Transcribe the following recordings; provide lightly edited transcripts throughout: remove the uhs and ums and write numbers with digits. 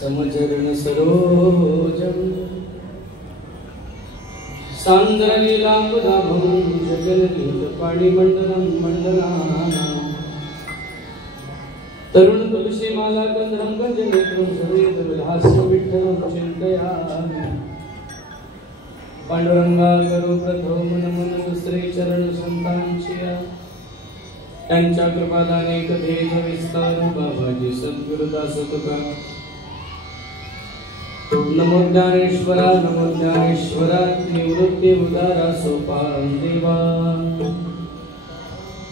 समचरण सरोजम सांद्रलीलांबुधाभं जगन्नीत पाणिमण्डलं मण्डलानां तरुण तुलसी माला गंधर्व गंजनेत्रं सवेद विलास्य विठ्ठलं चिन्तयामि पांडुरंगा करो प्रथम नमन दुसरे चरण संतांचिया त्यांच्या कृपादाने कधेज विस्तार बाबाजी सद्गुरुदास तुका नमो ज्ञानेश्वरा निवृत्ती उदारा सोपान देवा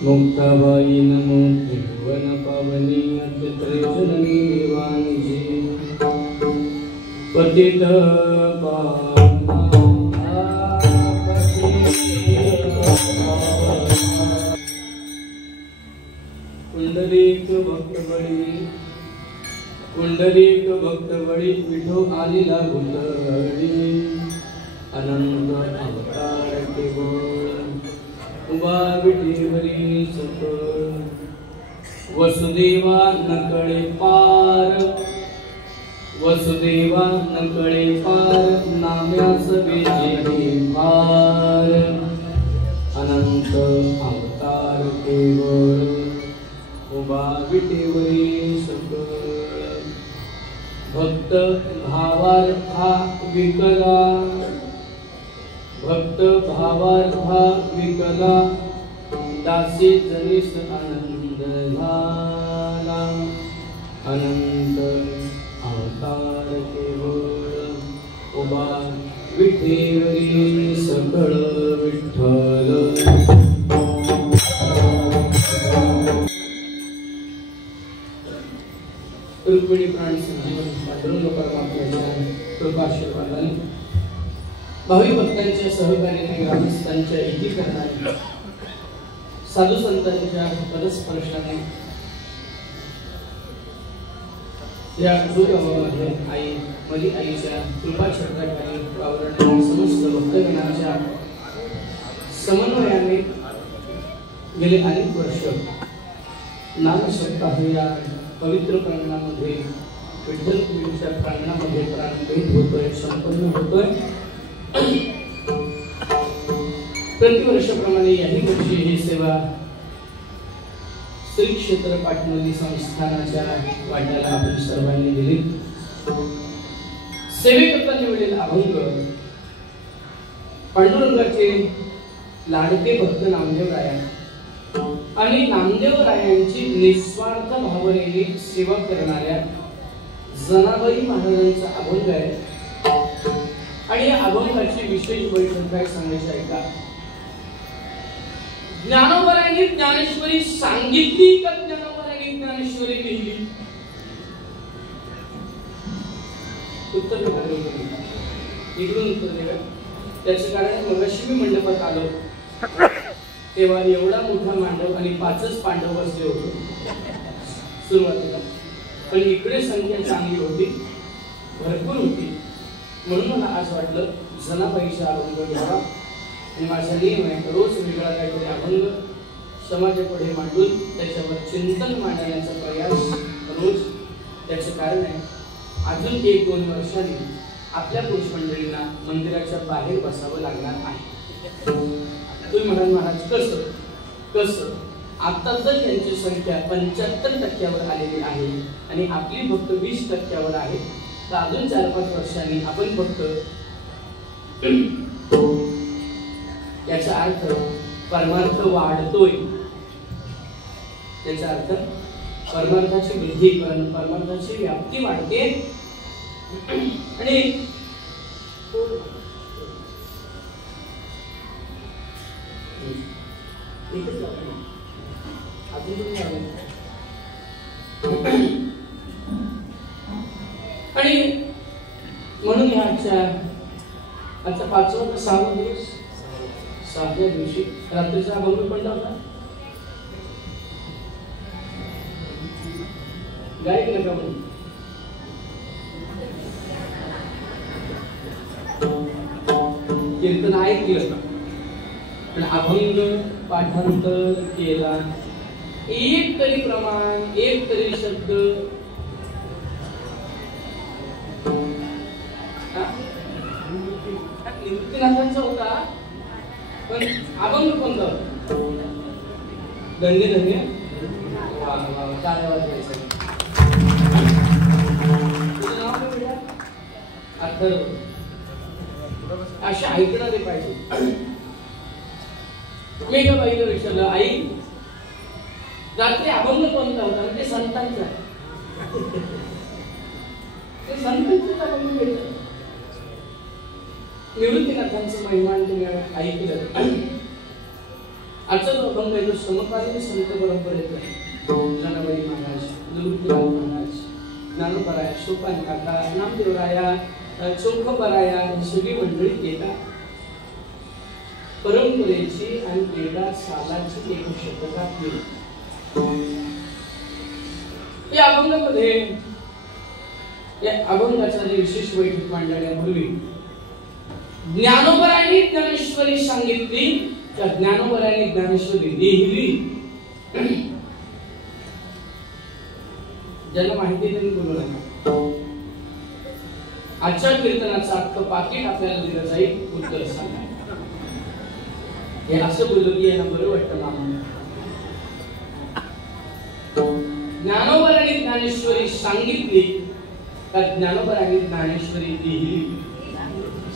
मुक्ताबाई नमो त्रिभुवन पावनी अत्यंत जननी देवांची पतित पुंडलिक भक्त बळी विठो आलीला गुंडळी अनंत अवतार केवळ उभा विठेवरी सकळ वसुदेवा नकळे पार नाम्यास बेजे पार अनंत अवतार केवळ उभा विठेवरी सकळ भक्त भावार्था विकला दासी जनिस आनंद झाला अनंत अवतार केवळ उभा विठेवरी सकळ विठ्ठल रुक्मिणी प्राणी संजीवन पांडुरंग परमात्म्याच्या कृपाशीर्वादाने भावी भक्तांच्या सहकार्याने ग्रामस्थांच्या एकीकरणाने साधू संतांच्या पदस्पर्शाने या जोगावामध्ये आई माझी आईच्या कृपाक्षेत्राखाली वावरणाऱ्या समस्त भक्तगणांच्या समन्वयाने गेले अनेक वर्ष नाम सप्ताह या पवित्र प्रांगणामध्ये विठ्ठल पूजेच्या प्रांगणामध्ये प्रारंभित होतोय, संपन्न होतोय. प्रतिवर्षाप्रमाणे याही वर्षी ही सेवा श्री क्षेत्र पाटणोली संस्थानाच्या वाट्याला आपण सर्वांनी दिली. सेवेकरता निवडलेला अभंग पांडुरंगाचे लाडके भक्त नामदेव राया आणि नामदेव रायांची निस्वार्थ भावनेने सेवा करणाऱ्या जनाबाई महाराजांचा अभंग आहे. आणि या अभंगाची विशेष बैठक काय सांगायची आहे का? ज्ञानोबरायांनी ज्ञानेश्वरी सांगितली का ज्ञानोबरायांनी ज्ञानेश्वरी लिहिली? उत्तर इकडून उत्तर द्या. त्याचे कारण मगाशी मी मंडपात आलो तेव्हा एवढा मोठा मांडव आणि 5च पांडव बसले होते सुरुवातीला, पण इकडे संख्या चांगली होती, भरपूर होती. म्हणून मला आज वाटलं जनाबाईचा अभंग घ्यावा आणि माझा नियम आहे रोज वेगळा काहीतरी अभंग समाजापुढे मांडून त्याच्यावर चिंतन मांडण्याचा प्रयास रोज. त्याचं कारण आहे अजून 1-2 वर्षांनी आपल्या पुरुष मंडळींना मंदिराच्या बाहेर बसावं लागणार आहे. तुम्ही म्हणाल महाराज कसं? आता जर त्यांची संख्या 75% आलेली आहे आणि आपली फक्त 20% आहे, तर अजून 4-5 वर्षांनी आपण फक्त याचा अर्थ परमार्थ वाढतोय. त्याचा अर्थ परमार्थाची वृद्धी, परमार्थाची व्याप्ती वाढते. आणि म्हणून आजचा 5वा ते 6वा दिवस, 7व्या दिवशी रात्रीचा अभंग पडला होता. गायक नका म्हणून कीर्तन ऐकलं पण अभंग पाठांतर केला. एक तरी प्रमाण, एक तरी शब्द निवृत्तीनाथांचा होता, पण अभंग कोणता? धन्य धन्य टाळ्या वाजवायचं. तुझं नाव काय बेटा? अथर्व. अशा ऐकणारे पाहिजे. मी एका बाईला विचारलं, आई रात्री अभंग कोणता होता? ते संतांचा. ते संतांचा अभंग भेटला. अभंगाचं महिमान तुम्ही ऐकलं. आजचा जो अभंग आहे तो समकालीन संत परंपरेत आहे. जनाबाई महाराज, निवृत्तीलाल महाराज, ज्ञानोबराया, सोपान काका, नामदेवराया, चोखोबराया ही सगळी मंडळी एका परंपरेची आणि एका सालाची एक शतकातली. या अभंगामध्ये या अभंगाचा जे विशेष बैठक मांडण्यापूर्वी ज्ञानोबरायांनी ज्ञानेश्वरी सांगितली, त्या ज्ञानोबरायांनी ज्ञानेश्वरी लिहिली. ज्याला माहिती त्यांनी बोलू नका. आजच्या कीर्तनाचं अख्खं पाकिट आपल्याला दिलं जाईल, उत्तर सांगा. हे असं बोललो की यांना बरं वाटतं मामा. ज्ञानोबरांनी ज्ञानेश्वरी सांगितली का ज्ञानोबरांनी ज्ञानेश्वरी लिहिली?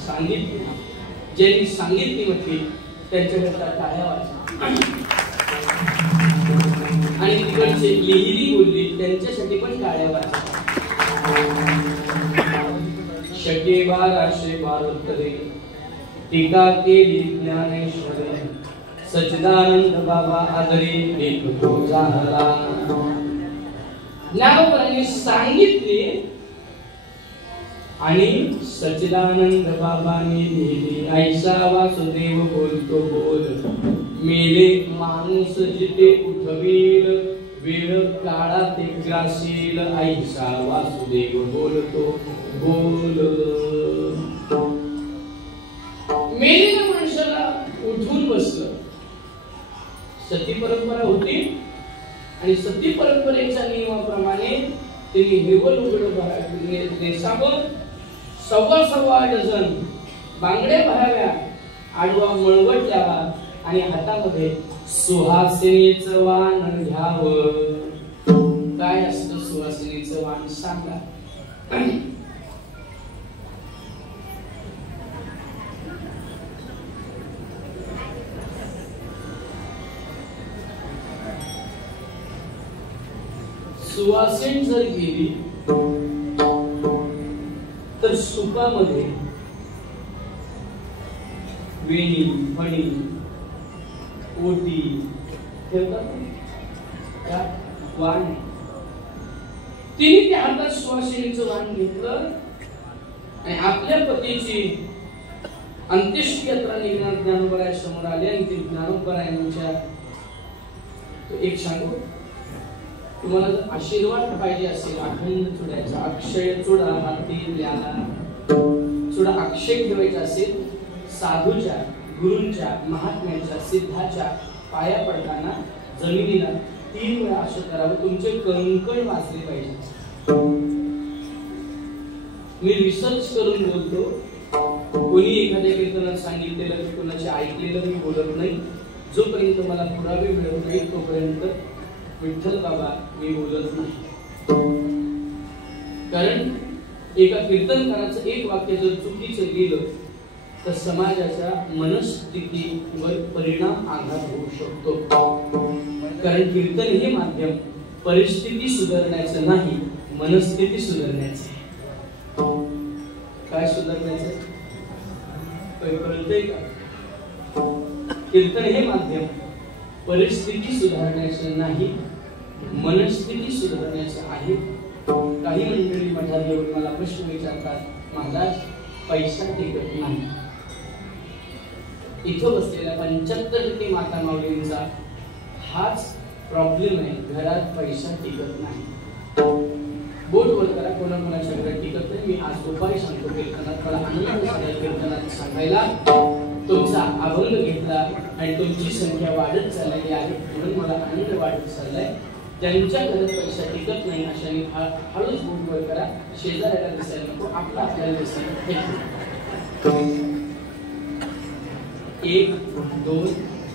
सांगितली. ज्यांनी सांगितली म्हटली त्यांच्याकरता टाळ्या वाजवा. आणि तिकडचे लिहिली बोलली त्यांच्यासाठी पण टाळ्या वाजवा. शके 1212 टीका केली ज्ञानेश्वरी, सच्चिदानंद बाबा आदरी एक तो झाला. ज्ञानोबरांनी सांगितली आणि सच्चिदानंद बाबांनी लिहिली. ऐसा वासुदेव बोलतो बोल, मेले माणूस जिथे उठवील, वेळ काळा ते ग्रासील. ऐसा वासुदेव बोलतो बोल. मेलेल्या माणसाला उठून बसलं. सती परंपरा होती आणि सती परंपरेच्या नियमाप्रमाणे त्यांनी हिरवं लुगडं नेसावं, 1.25 डझन बांगड्या भराव्या, आडवा मळवट द्यावा आणि हातामध्ये सुहासिनीचं वाण घ्यावं. काय असतं सुहासिनीचं वाण सांगा? सुवासिन जर गेली तर सुपामध्ये वेणी, फणी, ओटी ठेवतात. वाण तिने त्या हातात सुवासिनीचं वाण घेतलं आणि आपल्या पतीची अंत्येष्टी यात्रा निघणार ज्ञानोबराया समोर आले आणि ते ज्ञानोबरायांच्या एक सांगू, तुम्हाला जर आशीर्वाद पाहिजे असेल अखंड चुड्याचा, अक्षय चुडा हाती ल्याला, चुडा अक्षय ठेवायचा असेल, साधूच्या, गुरूंच्या, महात्म्याच्या, सिद्धाच्या पाया पडताना जमिनीला 3 वेळा असं करावं. तुमचे कंकण वाचले पाहिजे. मी रिसर्च करून बोलतो. कोणी एखाद्या कीर्तनात सांगितलेलं कोणाचे ऐकलेलं मी बोलत नाही. जोपर्यंत मला पुरावे मिळत नाही तोपर्यंत विठ्ठल बाबा मी बोलत नाही. कारण एका कीर्तनकाराचं एक वाक्य जर चुकीचं गेलं तर समाजाच्या मनस्थितीवर परिणाम आघात होऊ शकतो. कारण कीर्तन हे माध्यम परिस्थिती सुधारण्याचं नाही, मनस्थिती सुधारण्याचं. काय सुधारण्याचं कळतंय का? कीर्तन हे माध्यम परिस्थिती सुधारण्याचं नाही, मनस्थिती सुधारण्याचं आहे. काही मंडळी मठात येऊन मला प्रश्न विचारतात, महाराज पैसा टिकत नाही. इथं बसलेल्या 75% माता माऊलींचा हाच प्रॉब्लेम आहे. घरात पैसा टिकत नाही. बोट वर करा, कोणाच्या घरात टिकत नाही. मी आज उपाय सांगतो कीर्तनात. मला आनंद झाला कीर्तनात सांगायला. तुमचा अभंग घेतला आणि तुमची संख्या वाढत चाललेली आहे म्हणून मला आनंद वाढत चाललाय. ज्यांच्या घरात पैसा टिकत नाही अशाने हळूच बोट वर करा. शेजाऱ्याला दिसायला नको, आपला आपल्याला दिसायला. 1 2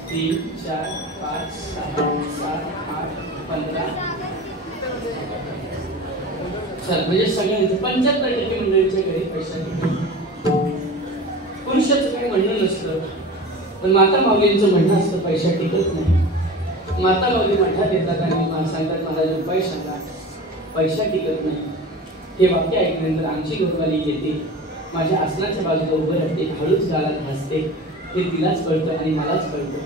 3 4 5 6 7 8 15 म्हणजे सगळ्यांचे 75% मंडळीच्या घरी पैसा टिकतो. पुरुषाचं काही म्हणणं नसतं, पण माता माऊलींचं म्हणणं असतं पैसा टिकत नाही. माता माऊली मठात येतात आणि मला सांगतात, महाराज उपाय सांगा, पैसा टिकत नाही. हे वाक्य ऐकल्यानंतर आमची घरवाली येते माझ्या आसनाच्या बाजूला उभं राहते, हळूच गालात हसते. ते तिलाच कळतं आणि मलाच कळतं.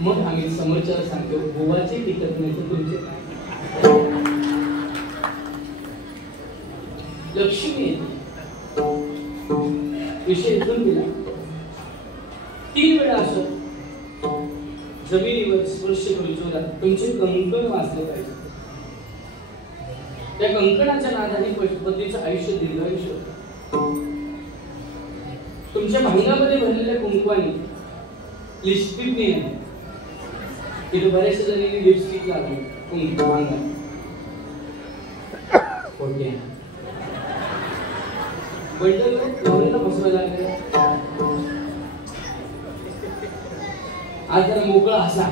मग आम्ही समोरच्याला सांगतो, गोवाचे टिकत नाही तर तुमचे काय. लक्ष्मी विषय इथून गेला. 3 वेळा असं जमिनीवर स्पर्श करून जोरात तुमचे कंकण वाचले पाहिजे. त्या कंकणाच्या नादाने पतीचं आयुष्य दीर्घायुष्य होतं. तुमच्या भांगामध्ये भरलेल्या कुंकवाने लिपस्टिक नाही. तिथे बऱ्याचशा जणांनी लिपस्टिक लावली कुंकू भांगा. ओके बंडल नवऱ्याला फसवायला लागले. आज जरा मोकळा हसा.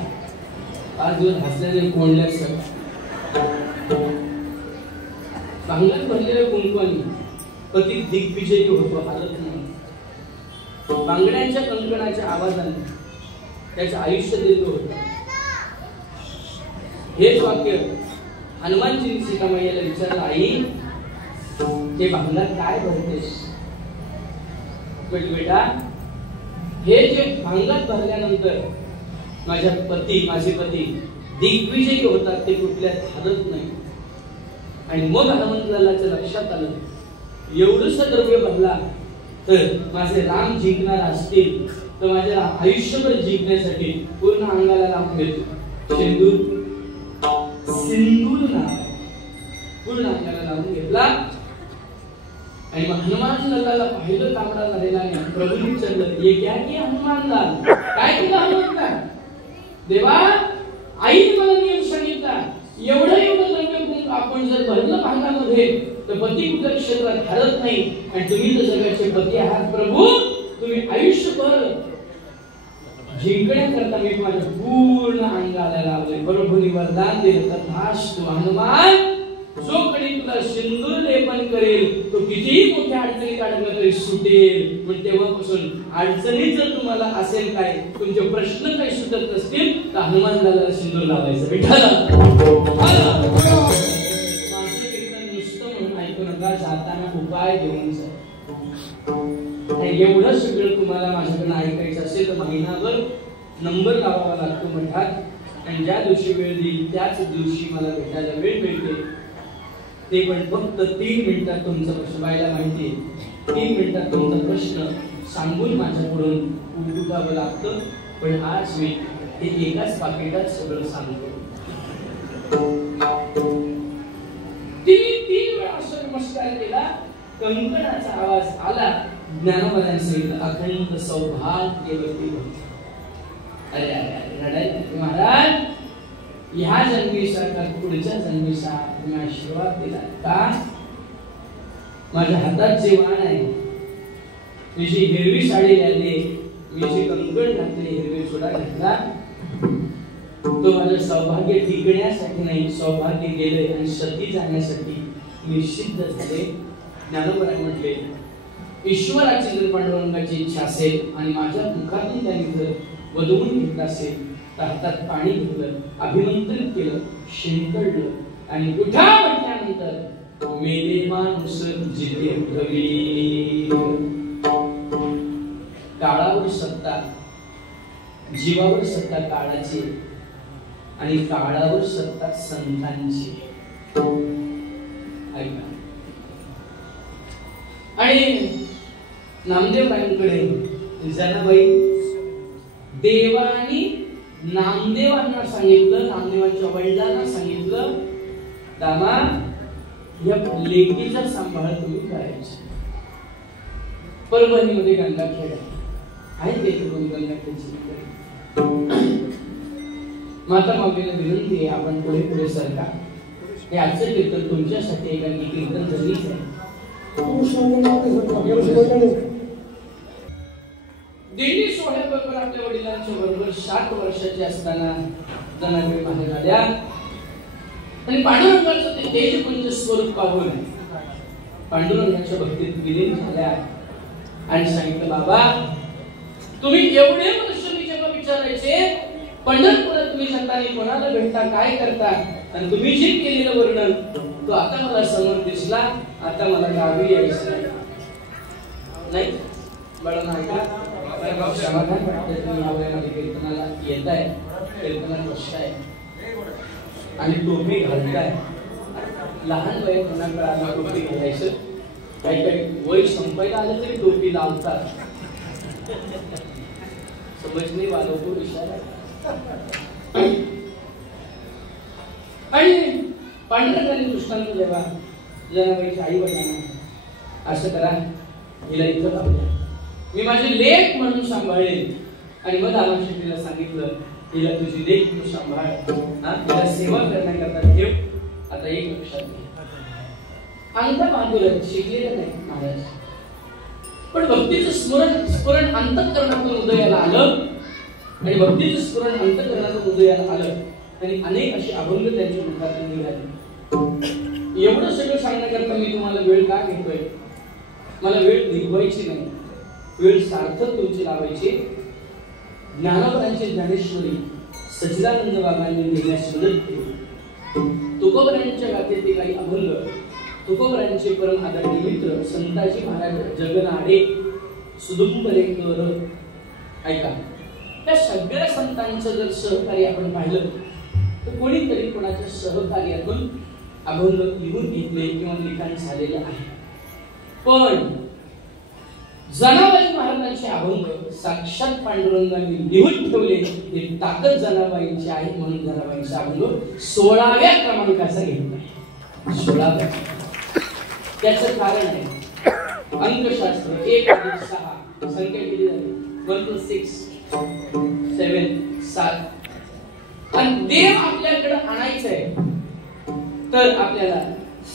5 दिवस हसल्याने कोंडल्या सर. भांगात भरलेल्या कुंकवाने पती दिग्विजयी होतो, हालत नाही. बांगड्यांच्या कंकणाच्या आवाजाने त्याचं आयुष्य दीर्घ होतं. हेच वाक्य हनुमानजींनी सीतामाईला विचारलं, आई ते भांगात काय भरतेस? बेटा, हे जे भांगात भरल्यानंतर माझे पती दिग्विजयी होतात, ते कुठल्यात हालत नाही. आणि मग हनुमंताच्या लक्षात आलं, एवढंच द्रव्य भरला तर माझे राम जिंकणार असतील तर माझ्या आयुष्यभर जिंकण्यासाठी पूर्ण अंगाला लावून घेतो. सिंदूर नाव पूर्ण अंगाला लावून घेतला. आणि मग हनुमान लालाला पाहिलं तांबडा झालेला नाही. प्रभूंनी विचारलं, ये क्या किया हनुमान लाल? काय केलं हनुमान? देवा, आईने मला नियम सांगितला, एवढं द्रव्य आपण जर भरलं भांगामध्ये तर पती कुठल्या क्षेत्रात हरत नाही. आणि तुम्ही तर जगाचे पती आहात प्रभू. तुम्ही आयुष्यभर जिंकण्याकरता मी माझ्या पूर्ण अंगाला लावले. प्रभूंनी वरदान दिलं, तथास्तु हनुमान. जो कधी तुला सिंदूर लेपन करेल तो कितीही मोठ्या अडचणीत अडकला तरी सुटेल. पण तेव्हापासून अडचणीत जर तुम्हाला असेल काय, तुमचे प्रश्न काही सुटत नसतील तर हनुमानला सिंदूर लावायचं. विठ्ठल जाताना उपाय देऊन एवढं सगळं तुम्हाला माझ्याकडनं ऐकायचं असेल तर महिनाभर नंबर लावावा लागतो मठात. आणि ज्या दिवशी वेळ देईल त्याच दिवशी मला भेटायला वेळ मिळते. ते पण फक्त 3 मिनिटात तुमचा प्रश्न व्हायला माहिती. 3 मिनिटात तुमचा प्रश्न सांगून माझ्याकडून उठावं लागतं. पण आज मी ते एकाच पाकिटात सगळं सांगतो. 3 वेळा असं नमस्कार केला. कंकणाचा आवाज आला. ज्ञानोबाने सांगितलं, अखंड सौभाग्यवती होती. अरे रडायला महाराज, ह्या जन्मीसारखा पुढच्या जन्मीचा तुम्ही आशीर्वाद दिला का? माझ्या हातात जे वाण आहे, मी जी हिरवी साडी घातली, मी जे कंकण घातले, हिरवी चुडा घातला, तो माझं सौभाग्य टिकण्यासाठी नाही, सौभाग्य गेले आणि सती जाण्यासाठी मी सिद्ध झाले. ज्ञानोबाने म्हटले, ईश्वराची जर पांडुरंगाची इच्छा असेल आणि माझ्या मुखातून त्यांनी जर वधवून घेतलं असेल तर हातात पाणी घेतलं, अभिमंत्रित केलं, शिंपडलं आणि उठा म्हटल्यानंतर मेले माणूस जिथे उठवी. काळावर सत्ता, जीवावर सत्ता काळाची आणि काळावर सत्ता संतांची. ऐका. आणि नामदेवरायांकडे जनाबाई, देवानी नामदेवांना सांगितलं, नामदेवांच्या वडिलांना सांगितलं, दामा या लेकीचा सांभाळ तुम्ही करायचा. परभणीमध्ये गंगाखेड आहे, ते गंगाखेडची. माता माऊलीला विनंती आहे, आपण पुढे पुढे सरका. हे आजचं कीर्तन तुमच्यासाठी एका कीर्तन झालीच आहे. दिंडी सोहळ्याबरोबर आपल्या वडिलांच्या बरोबर 7 वर्षाचे असताना जनाबाई मागे झाल्या. आणि पांडुरंगाचं ते तेजपुंज स्वरूप पाहून पांडुरंगाच्या भक्तीत विलीन झाल्या आणि सांगितलं, बाबा तुम्ही एवढे वर्ष मी जेव्हा विचारायचे पंढरपुरात तुम्ही जाताना कोणाला भेटता, काय करता, आणि तुम्ही जे केलेलं वर्णन तो आता मला समोर दिसला. आता मला गावी यायचं नाही. नाही बाळांनो ऐका, समाधान वाटतं तुम्ही यावेळेमध्ये कीर्तनाला येताय, कीर्तनात बसताय आणि टोपी घालताय. लहान वयात म्हणा कळाला टोपी घालायचं, काही काही वय संपायला आलं तरी टोपी लावतात. समजणे बालको इशारा. आणि पांडुरंगाने दृष्टांत देवा जनाबाईची आई वडिलांना असं करा, हिला इथं लावल्या, मी माझी लेक म्हणून सांभाळेन. आणि मग आमाशेटीला सांगितलं, हिला तुझी लेक तू सांभाळ, तिला सेवा करण्याकरता ठेव. आता एक लक्षात घे, अंगठा बहादूर शिकलेलं नाही महाराज, पण भक्तीचं स्मरण अंतःकरणातून उदयाला आलं आणि भक्तीचं स्मरण अंतःकरणातून उदयाला आलं आणि अनेक अशी अभंग त्यांच्या मुखातून निघाली. एवढं सगळं सांगण्याकरता मी तुम्हाला वेळ का घेतोय? मला वेळ निघवायची नाही, वेळ सार्थक तुमची लावायची. ज्ञानोबरांची ज्ञानेश्वरी सच्चिदानंद बाबांनी लिहिण्यास मदत केली. तुकोबरांच्या गाथेतील काही अभंग, तुकोबरांचे परम आदरणीय मित्र संताजी महाराज जगनाडे सुदुंबरे कर. ऐका, त्या सगळ्या संतांचं जर सहकार्य आपण पाहिलं तर कोणीतरी कोणाच्या सहकार्यातून अभंग लिहून घेतले किंवा लिखाण झालेलं आहे. पण जनाबाई महाराजांचे अभंग साक्षात पांडुरंगाने लिहून ठेवले, ही ताकद जनाबाईंची आहे. म्हणून जनाबाईंचा अभंग 16व्या क्रमांकाचा घेतला. 16व्या. त्याचं कारण आहे अंकशास्त्र 1 + 6 संख्या किती झाली? 1 + 6 7 7. आणि देव आपल्याकडे आणायचं आहे तर आपल्याला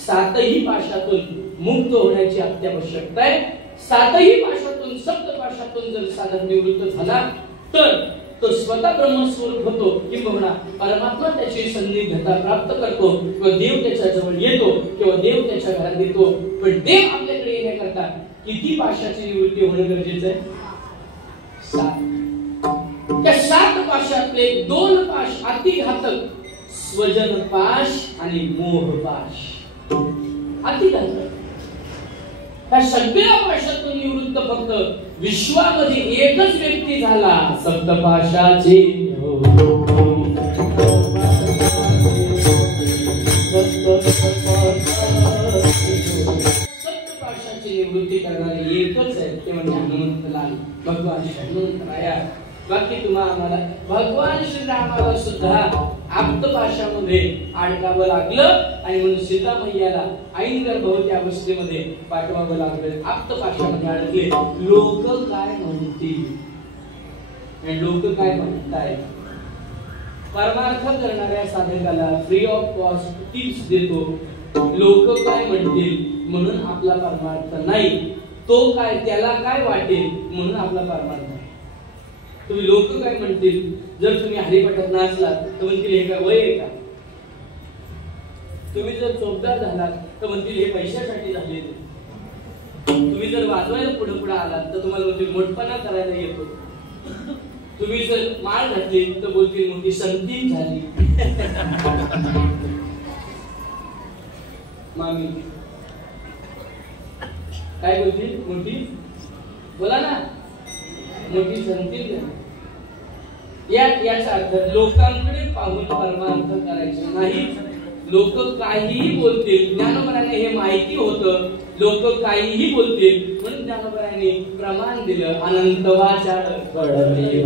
7ही पाशातून मुक्त होण्याची अत्यावश्यकता आहे. 7ही पाशातून, सप्त पाशातून जर साधक निवृत्त झाला तर तो स्वतः ब्रह्मस्वरूप होतो, किंवा परमात्मा त्याची संनिग्धता प्राप्त करतो, किंवा देव त्याच्या जवळ येतो, किंवा देव त्याच्या घरात येतो. पण देव आपल्याकडे येण्याकरता किती पाशाची निवृत्ती होणं गरजेचं आहे? 7. त्या 7 पाशातले 2 पाश अतिघातक, स्वजन पाश आणि मोह पाश. अतिघातक. त्या सगळ्या पाशातून निवृत्त फक्त विश्वामध्ये एकच व्यक्ती झाला, सप्तपाशाचे सप्तपाशाची निवृत्ती करणारे एकच आहे, ते म्हणजे हनुमंतलाल भगवान हनुमंतराया. बाकी तुम्हाला भगवान श्रीरामाला सुद्धा आप्तपाशामध्ये अडकावं लागलं आणि म्हणून सीता मैयाला ऐन गर्भवती अवस्थेमध्ये पाठवावं लागलं. आप्तपाशामध्ये अडकले. लोक काय म्हणतील आणि लोक काय म्हणताय? परमार्थ करणाऱ्या साधकाला फ्री ऑफ कॉस्ट टिप्स देतो. लोक काय म्हणतील म्हणून आपला परमार्थ नाही, तो काय त्याला काय वाटेल म्हणून आपला परमार्थ आहे. तुम्ही लोक काय म्हणतील, जर तुम्ही हरिपाठात नाचलात तर म्हणतील हे काय वय आहे का? तुम्ही जर चोपदार झालात तर म्हणतील हे पैशासाठी झाले. तुम्ही जर वाजवायला पुढे पुढे आलात तर तुम्हाला म्हणतील मोठपणा करायला येतो. तुम्ही जर माळ घातली तर बोलतील मोठी संती झाली. मामी काय बोलतील? मोठी बोला ना, मोठी संती झाली. याचा अर्थ लोकांकडे पाहून परमार्थ करायचे नाही. लोक काहीही बोलतील, ज्ञानोबराने हे माहिती होतं, लोक काहीही बोलतील म्हणून ज्ञानोबराने प्रमाण दिलं. अनंत वाचाळ पडले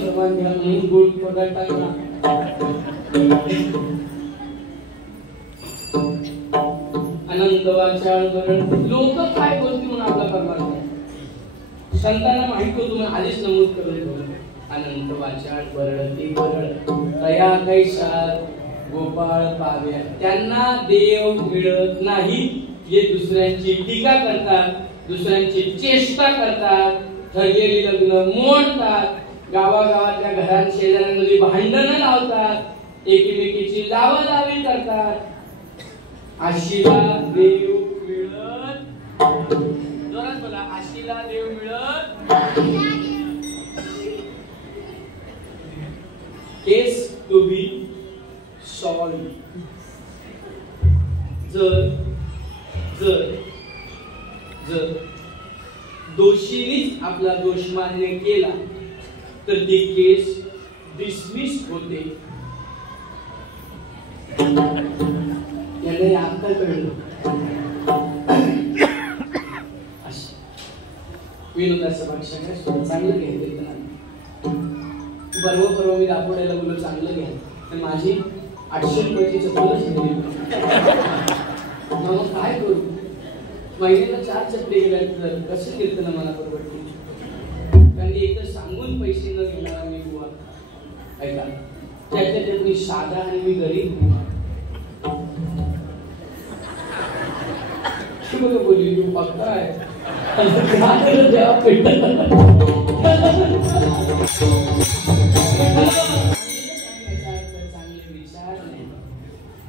प्रमाण घ्या म्हणून गुळ पदार्थ अनंत वाचाळ वरण. लोक काय बोलतील म्हणून आपला परमार्थ आहे. संतांना माहित होतं म्हणून आधीच नमूद करून ठेवलं. अनंत वाचाळ वरळती वरळ तया कैसा गोपाळ पाव्या. त्यांना देव मिळत नाही. जे दुसऱ्यांची टीका करतात, दुसऱ्यांची चेष्टा करतात, ठरलेली लग्न मोडतात, गावागावातल्या घरात शेजाऱ्यांमध्ये भांडणं लावतात, एकमेकीची लावालावी करतात, आशीला देव मिळत. जोरात बोला, आशीला देव मिळत. केस टू बी सॉरी. जर जर जर दोषीनेच आपला दोष मान्य केला तर ती केस डिसमिस होते. याला आता कळलं. विनोदाचं भाषा काय चांगलं घ्यायचं ना. परवा मी दापोड्याला बोललो चांगलं घ्या, तर माझी 800 रुपयाची चप्पलच नेली. मग काय करू? महिन्याला 4 चपले गेल्या तर कसं कीर्तन मला परवडते? कारण एकच सांगून पैसे न घेणारा मी बुवा. ऐका, त्याच्यात मी साधा आणि मी गरीब. बघा बोलली तू पक्का आहे.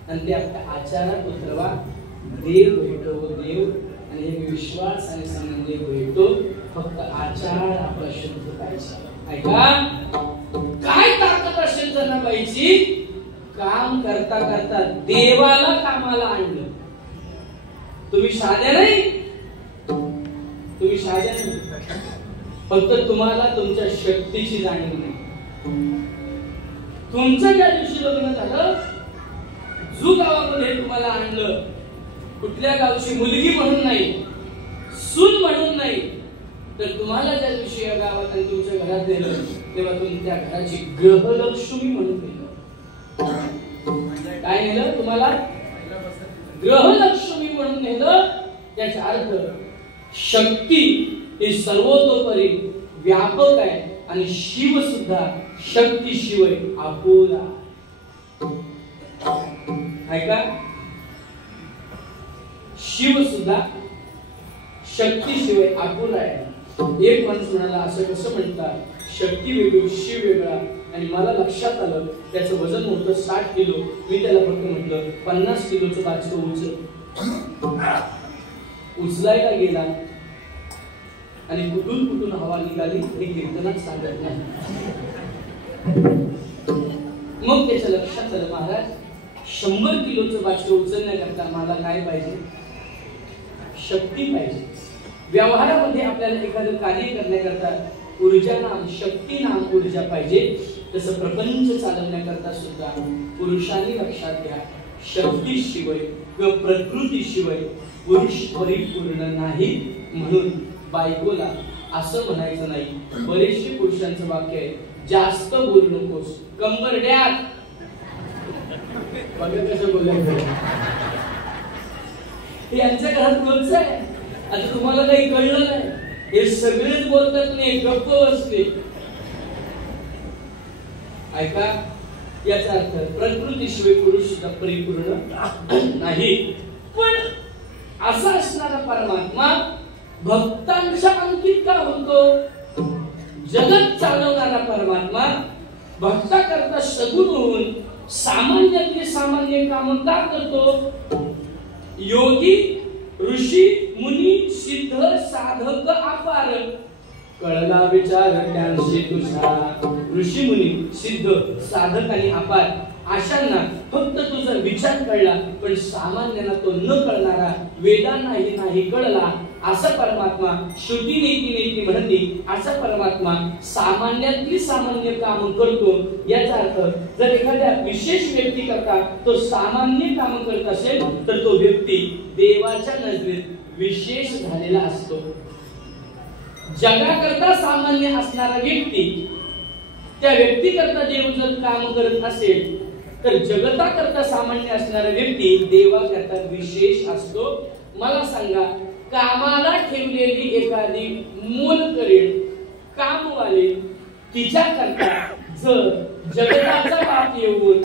आणि ते आपल्या आचारात उतरवा. देव भेटो देव आणि हे विश्वास आणि संबंध भेटो. फक्त आचार आपला शुद्ध पाहिजे. ऐका, काय ताकद असेल जनाबाईची? काम करता करता देवाला कामाला आणलं. तुम्ही साध्या नाही, तुम्ही साध्या नाही. फक्त तुम्हाला तुमच्या शक्तीची जाणीव नाही. तुमचं ज्या दिवशी लग्न झालं, जो गावामध्ये तुम्हाला आणलं, कुठल्या गावची मुलगी म्हणून नाही, सून म्हणून नाही, तर तुम्हाला ज्या दिवशी या गावात आणि तुमच्या घरात नेलं, तेव्हा तुम्ही त्या घराची ग्रहलक्ष्मी म्हणून नेलं. काय नेलं? तुम्हाला ग्रहलक्ष्मी म्हणून नेलं. त्याचा अर्थ शक्ती ही सर्वतोपरी व्यापक आहे आणि शिव सुद्धा शक्तीशिवाय अपुरा. ऐका, शिव सुद्धा शक्तीशिवाय अपुरा आहे. एक माणूस म्हणाला, असं कसं म्हणतात? शक्ती वेगळी, शिव वेगळा. आणि मला लक्षात आलं त्याचं वजन होतं 60 किलो. मी त्याला फक्त म्हटलं 50 किलोचं बाचकं उचल. उचलायला गेला आणि कुठून कुठून हवा निघाली हे कीर्तनात सांगत नाही. मग त्याच्या लक्षात आलं, महाराज 100 किलोचं बाचकं उचलण्याकरता मला काय पाहिजे? शक्ती पाहिजे. व्यवहारामध्ये आपल्याला एखादं कार्य करण्याकरता ऊर्जा नाम, शक्ती नाम ऊर्जा पाहिजे. तसं प्रपंच चालवण्याकरता सुद्धा पुरुषांनी लक्षात घ्या, शक्तीशिवाय किंवा प्रकृतीशिवाय पुरुष परिपूर्ण नाही. म्हणून बायकोला असं म्हणायचं नाही. बरेचसे पुरुषांचं वाक्य आहे, जास्त बोलू नकोस, कंबरड्यात. बघा कसं बोलायचं. यांच्या घरात रोजचं आहे. आता तुम्हाला काही कळलं नाही, हे सगळेच बोलतात नाही, गप्प बसले. ऐका, याचा अर्थ प्रकृतीशिवाय पुरुष सुद्धा परिपूर्ण नाही. पण असा असणारा परमात्मा भक्तांच्या अंकित का होतो? जगत चालवणारा परमात्मा भक्ता करता सगुण होऊन सामान्यातले सामान्य काम का करतो? योगी, ऋषी, मुनी, सिद्ध, साधक अपार. कळला विचार त्यांशी तुझा. ऋषी, मुनी, सिद्ध, साधक आणि अपार अशांना फक्त तुझा विचार कळला, पण सामान्यांना तो न कळणारा, वेदांनाही नाही कळला असा परमात्मा, श्रुती नेती नेती म्हणते असा परमात्मा सामान्यातली सामान्य काम करतो. याचा अर्थ जर एखाद्या विशेष व्यक्ती करता तो सामान्य काम करत असेल तर तो व्यक्ती देवाच्या नजरेत विशेष झालेला असतो. जगाकरता सामान्य असणारा व्यक्ती त्या व्यक्तीकरता देव जर काम करत असेल तर जगताकरता सामान्य असणारा व्यक्ती देवाकरता विशेष असतो. मला सांगा, कामाला ठेवलेली एखादी मोलकरीण कामवाली तिच्याकरता जर जगताचा बाप येऊन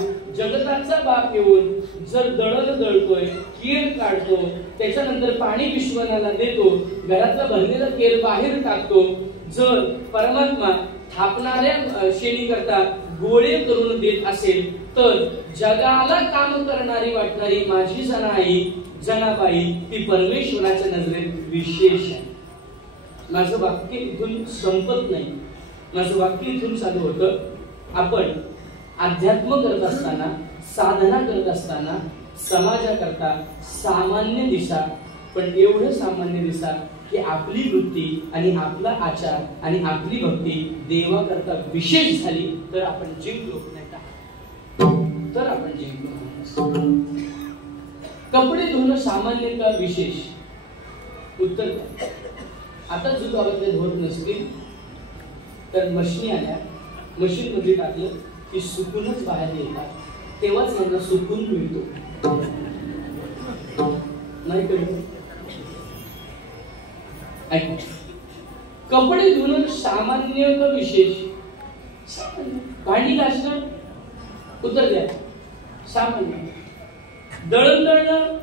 जर दळण दळतोय, केर काढतो, त्याच्यानंतर पाणी विश्वनाला देतो, घरातला भरलेला केर बाहेर टाकतो, जर परमात्मा थापणाऱ्या शेणी करता गोळे करून देत असेल तर जगाला काम करणारी वाटणारी माझी जनाबाई ती परमेश्वराच्या नजरेत विशेष आहे. माझं वाक्य इथून संपत नाही. माझं वाक्य इथून चालू होतं. आपण अध्यात्म करत असताना, साधना करत असताना समाजाकरता सामान्य दिसा, पण एवढं सामान्य दिसा की आपली वृत्ती आणि आपला आचार आणि आपली भक्ती देवाकरता विशेष झाली तर आपण जिंकलो, नाही का? तर आपण जिंकलो. कपडे धुणं सामान्य का विशेष? उत्तर द्या. आता जो गावातले धुवत नसतील तर मशीनी आल्या, मशीन मध्ये टाकलं की सुकूनच बाहेर येतात, तेव्हाच यांना सुकून मिळतो. नाही कळलं? कपडे धुणं सामान्य का विशेष? भांडी घासणं, उत्तर द्या, सामान्य. दळण दळणं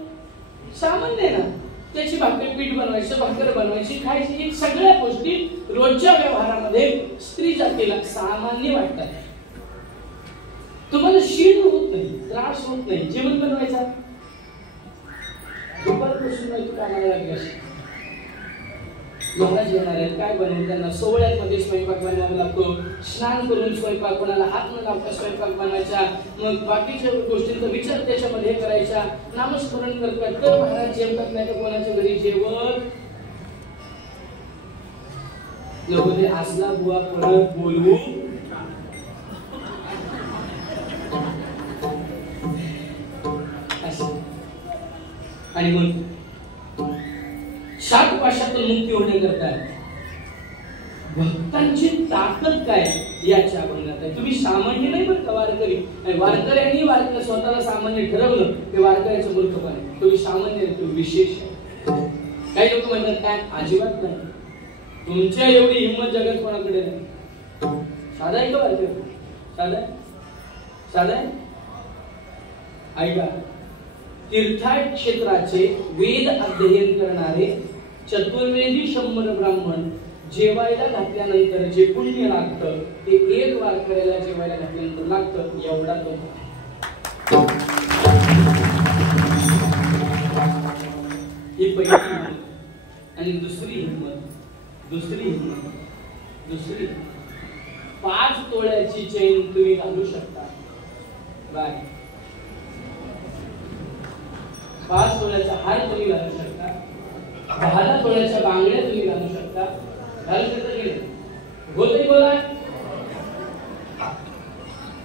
सामान्य ना, त्याची भाकर, पीठ बनवायचं, भाकर बनवायची, खायची, ही सगळ्या गोष्टी रोजच्या व्यवहारामध्ये स्त्री जातीला सामान्य वाटतात. तुम्हाला शीण होत नाही, त्रास होत नाही, जेवण बनवायचा दुपारपासून नाही तू कामाला लागली. महाराज येणार आहेत, काय बनवून त्यांना सोहळ्यामध्ये स्वयंपाक बनवावा लागतो. स्नान करून स्वयंपाक, कोणाला हात न लावता स्वयंपाक बनवायचा, मग बाकीच्या गोष्टींचा विचार त्याच्यामध्ये करायचा, नामस्मरण करतात. तर महाराज जेवतात नाही तर कोणाच्या घरी जेवण नको. असला बुवा परत बोलवू आणि मग शाप पाशातून मुक्ती होण्याकरता भक्तांची ताकद काय याच्या अभंगात आहे. तुम्ही सामान्य नाही बरं का वारकरी. वारकऱ्यांनी स्वतःला सामान्य ठरवलं ते वारकऱ्याचं मूर्खपण आहे. तुम्ही सामान्य नाही, तुम्ही विशेष आहे. काही लोक म्हणतात काय, अजिबात नाही. तुमच्या एवढी हिंमत जगात कोणाकडे नाही. साधा आहे का वारकरी? साधा आहे, साधा आहे. ऐका, तीर्थाट क्षेत्राचे वेद अध्ययन करणारे चतुर्वेदी 100 ब्राह्मण जेवायला घातल्यानंतर जे पुण्य लागतं ते एक वारकऱ्याला जेवायला घातल्यानंतर लागतं एवढा तो. ही पहिली हिंमत. आणि दुसरी हिंमत, दुसरी 5 तोळ्याची चैन तुम्ही घालू शकता. बाय, 5 तोळ्याचा हार तुम्ही घालू शकता, 10 तोळ्याच्या बांगड्या तुम्ही घालू शकता. घालू शकता की नाही? होतही बोला.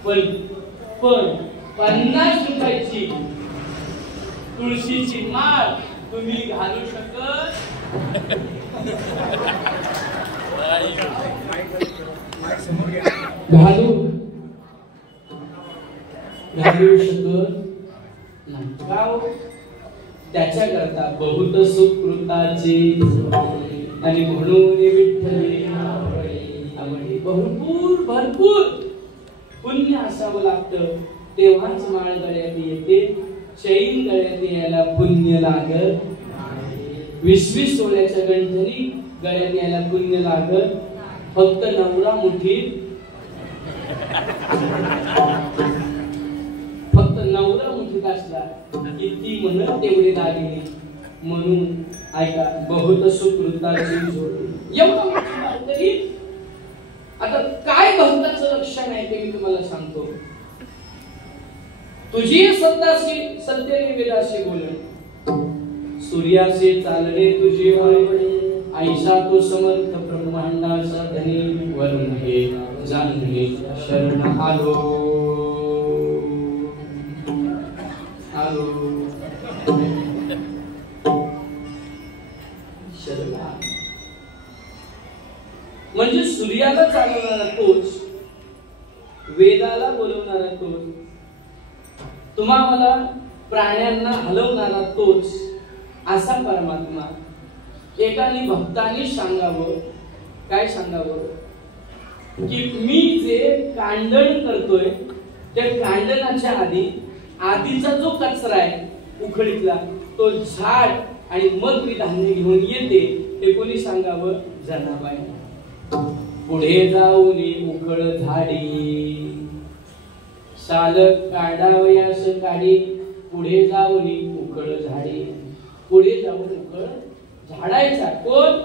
पण 50 रुपयाची तुळशीची माळ तुम्ही घालू शकत घालू शकत नाही. का हो? त्याच्याकरता बहुत सुकृताचे आणि म्हणून विठ्ठली आवडी. भरपूर पुण्य असावं लागतं, तेव्हाच माळ गळ्यात येते. चैन गळ्यात यायला पुण्य लागत. 20 तोळ्याच्या गंठणी गळ्यात यायला पुण्य लागत. फक्त नवरा मुठीत, फक्त नवरा मुठीत असला की ती म्हणत तेवढी दागिने. म्हणून ऐका, बहुत सुकृताची जोडी. एवढा तरी आता काय भक्ताचं लक्षण आहे ते मी तुम्हाला सांगतो. तुझी सत्ताशी सत्याने वेदाशी बोलणे, सूर्याचे चालणे तुझे वळवणे. ऐसा तो समर्थ ब्रह्मांडाचा धनी, वरून हे जाणणे शरण आलो आलो शरण. म्हणजे सूर्याला चालवणारा तोच, वेदाला बोलवणारा तोच, तुम्हाला प्राण्यांना हलवणारा तोच, असा परमात्मा. एकाने भक्तांनी सांगावं, काय सांगावं, की मी जे कांडण करतोय त्या कांडणाच्या आधीचा जो कचरा आहे उखळीतला तो झाड आणि मग मी धान्य घेऊन येते, हे कोणी सांगावं? जनाबाई. पुढे जाऊन उखळ झाडी, साल काढावयास काढी. पुढे जाऊन उखळ झाडी, पुढे जाऊन उखळ झाडायचा कोण?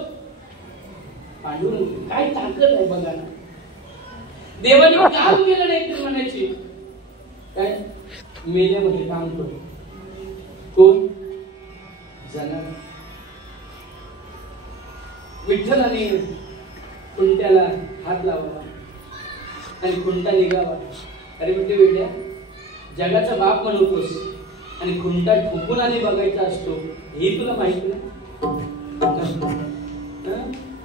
पांडुरंग. काय ताकद आहे बघा ना. देवाने काम केलं नाही तर म्हणायची काय मेल्यामध्ये काम करतो. कोण? जनावर. विठ्ठलाने खुंट्याला हात लावावा आणि खुंटा निघावा. अरे म्हणजे वेड्या, जगाचा बाप म्हणतोस आणि खुंटा ठोकून आणि बघायचा असतो हे तुला माहिती नाही?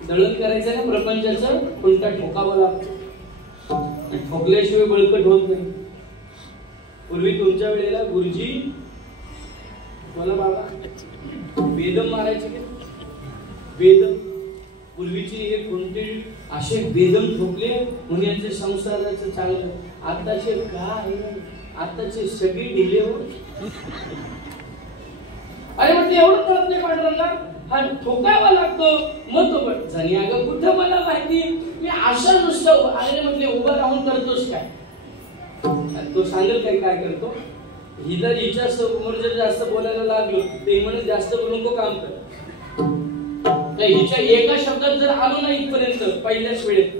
दळण करायचं ना प्रपंचाचं, खुंटा ठोकावा लागतो. ठोकल्याशिवाय बळकट होत नाही. पूर्वी तुमच्या वेळेला गुरुजी बोला बाबा वेदम मारायचे की वेदम. पूर्वीची एक कोणते असे वेदम ठोकले म्हणजे संसाराचं चांगलं. आताचे काय, आताचे सगळे ढिले हो. अरे म्हणजे एवढं कळत नाही पांडुरंगा, हा ठोकावा लागतो. मग तो पण झाली अगं कुठं मला माहिती, मी असं नुसतं अरे म्हटले उभं राहून करतोस काय? तो सांगेल काय काय करतो. ही जर हिच्या समोर जर जास्त बोलायला लागलो ते म्हणून जास्त बोलू नको, काम कर. हिच्या एका शब्दात जर आलो नाही इथपर्यंत पहिल्याच वेळेत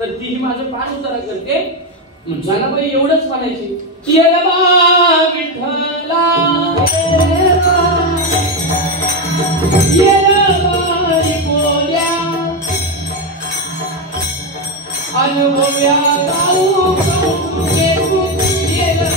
तर ती माझं पान उतारा करते. जनाबाई एवढंच म्हणायची, ये बा विठ्ठला ये बाई बोल्या अनुभव्या गाऊ कौतुके तू ये बा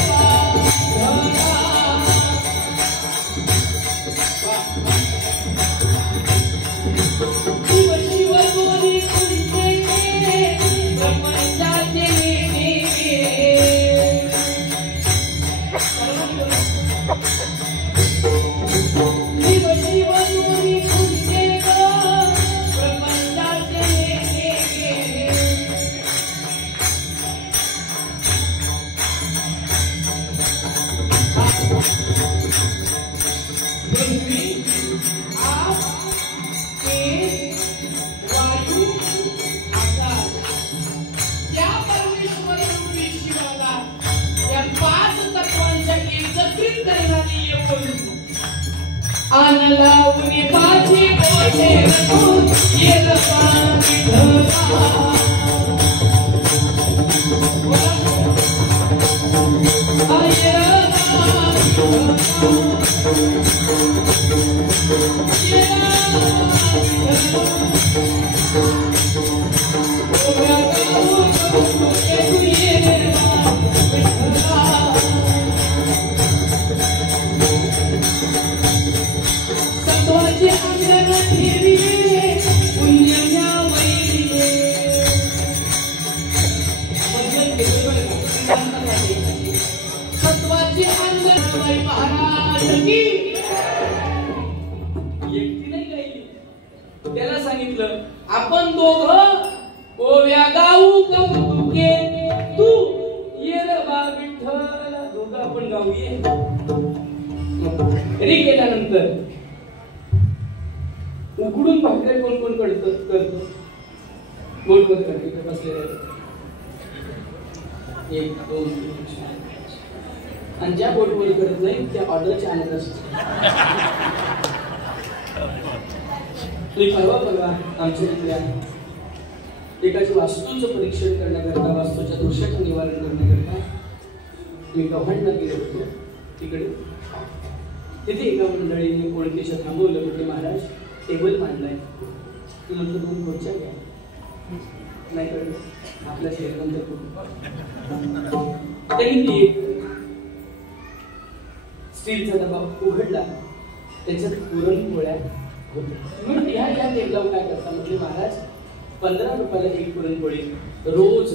लावणी माझी बोले ये त्याला सांगितलं आपण दोघं ओव्या गाऊ कौतुके तू ये रे बा विठ्ठला. दोघं आपण गाऊये. घरी गेल्यानंतर उघडून भाकरे कोण कोण करतो बोटवर करते बसलेले 1 2 3 4 आणि ज्या बोटवर करत नाही त्या ऑर्डरच्या आणत असतात. मी परवा आमच्या इथल्या एकाची वास्तूचं परीक्षण करण्याकरता, वास्तूच्या दोषाचं निवारण करण्याकरता मी गव्हाणला गेलो होतो. तिकडे तिथे एका मंडळीने ओळखीचं थांबवलं. म्हणजे महाराज टेबल मांडलाय. मी म्हटलं 2 खुर्च्या घ्या. नाही कळलं आपल्या शरीरानंतर त्यांनी एक स्टीलचा डबा उघडला. त्याच्यात पुरणपोळ्या होत्या. या टेबलावर काय करता म्हणजे महाराज 15 रुपयाला एक पुरणपोळी, रोज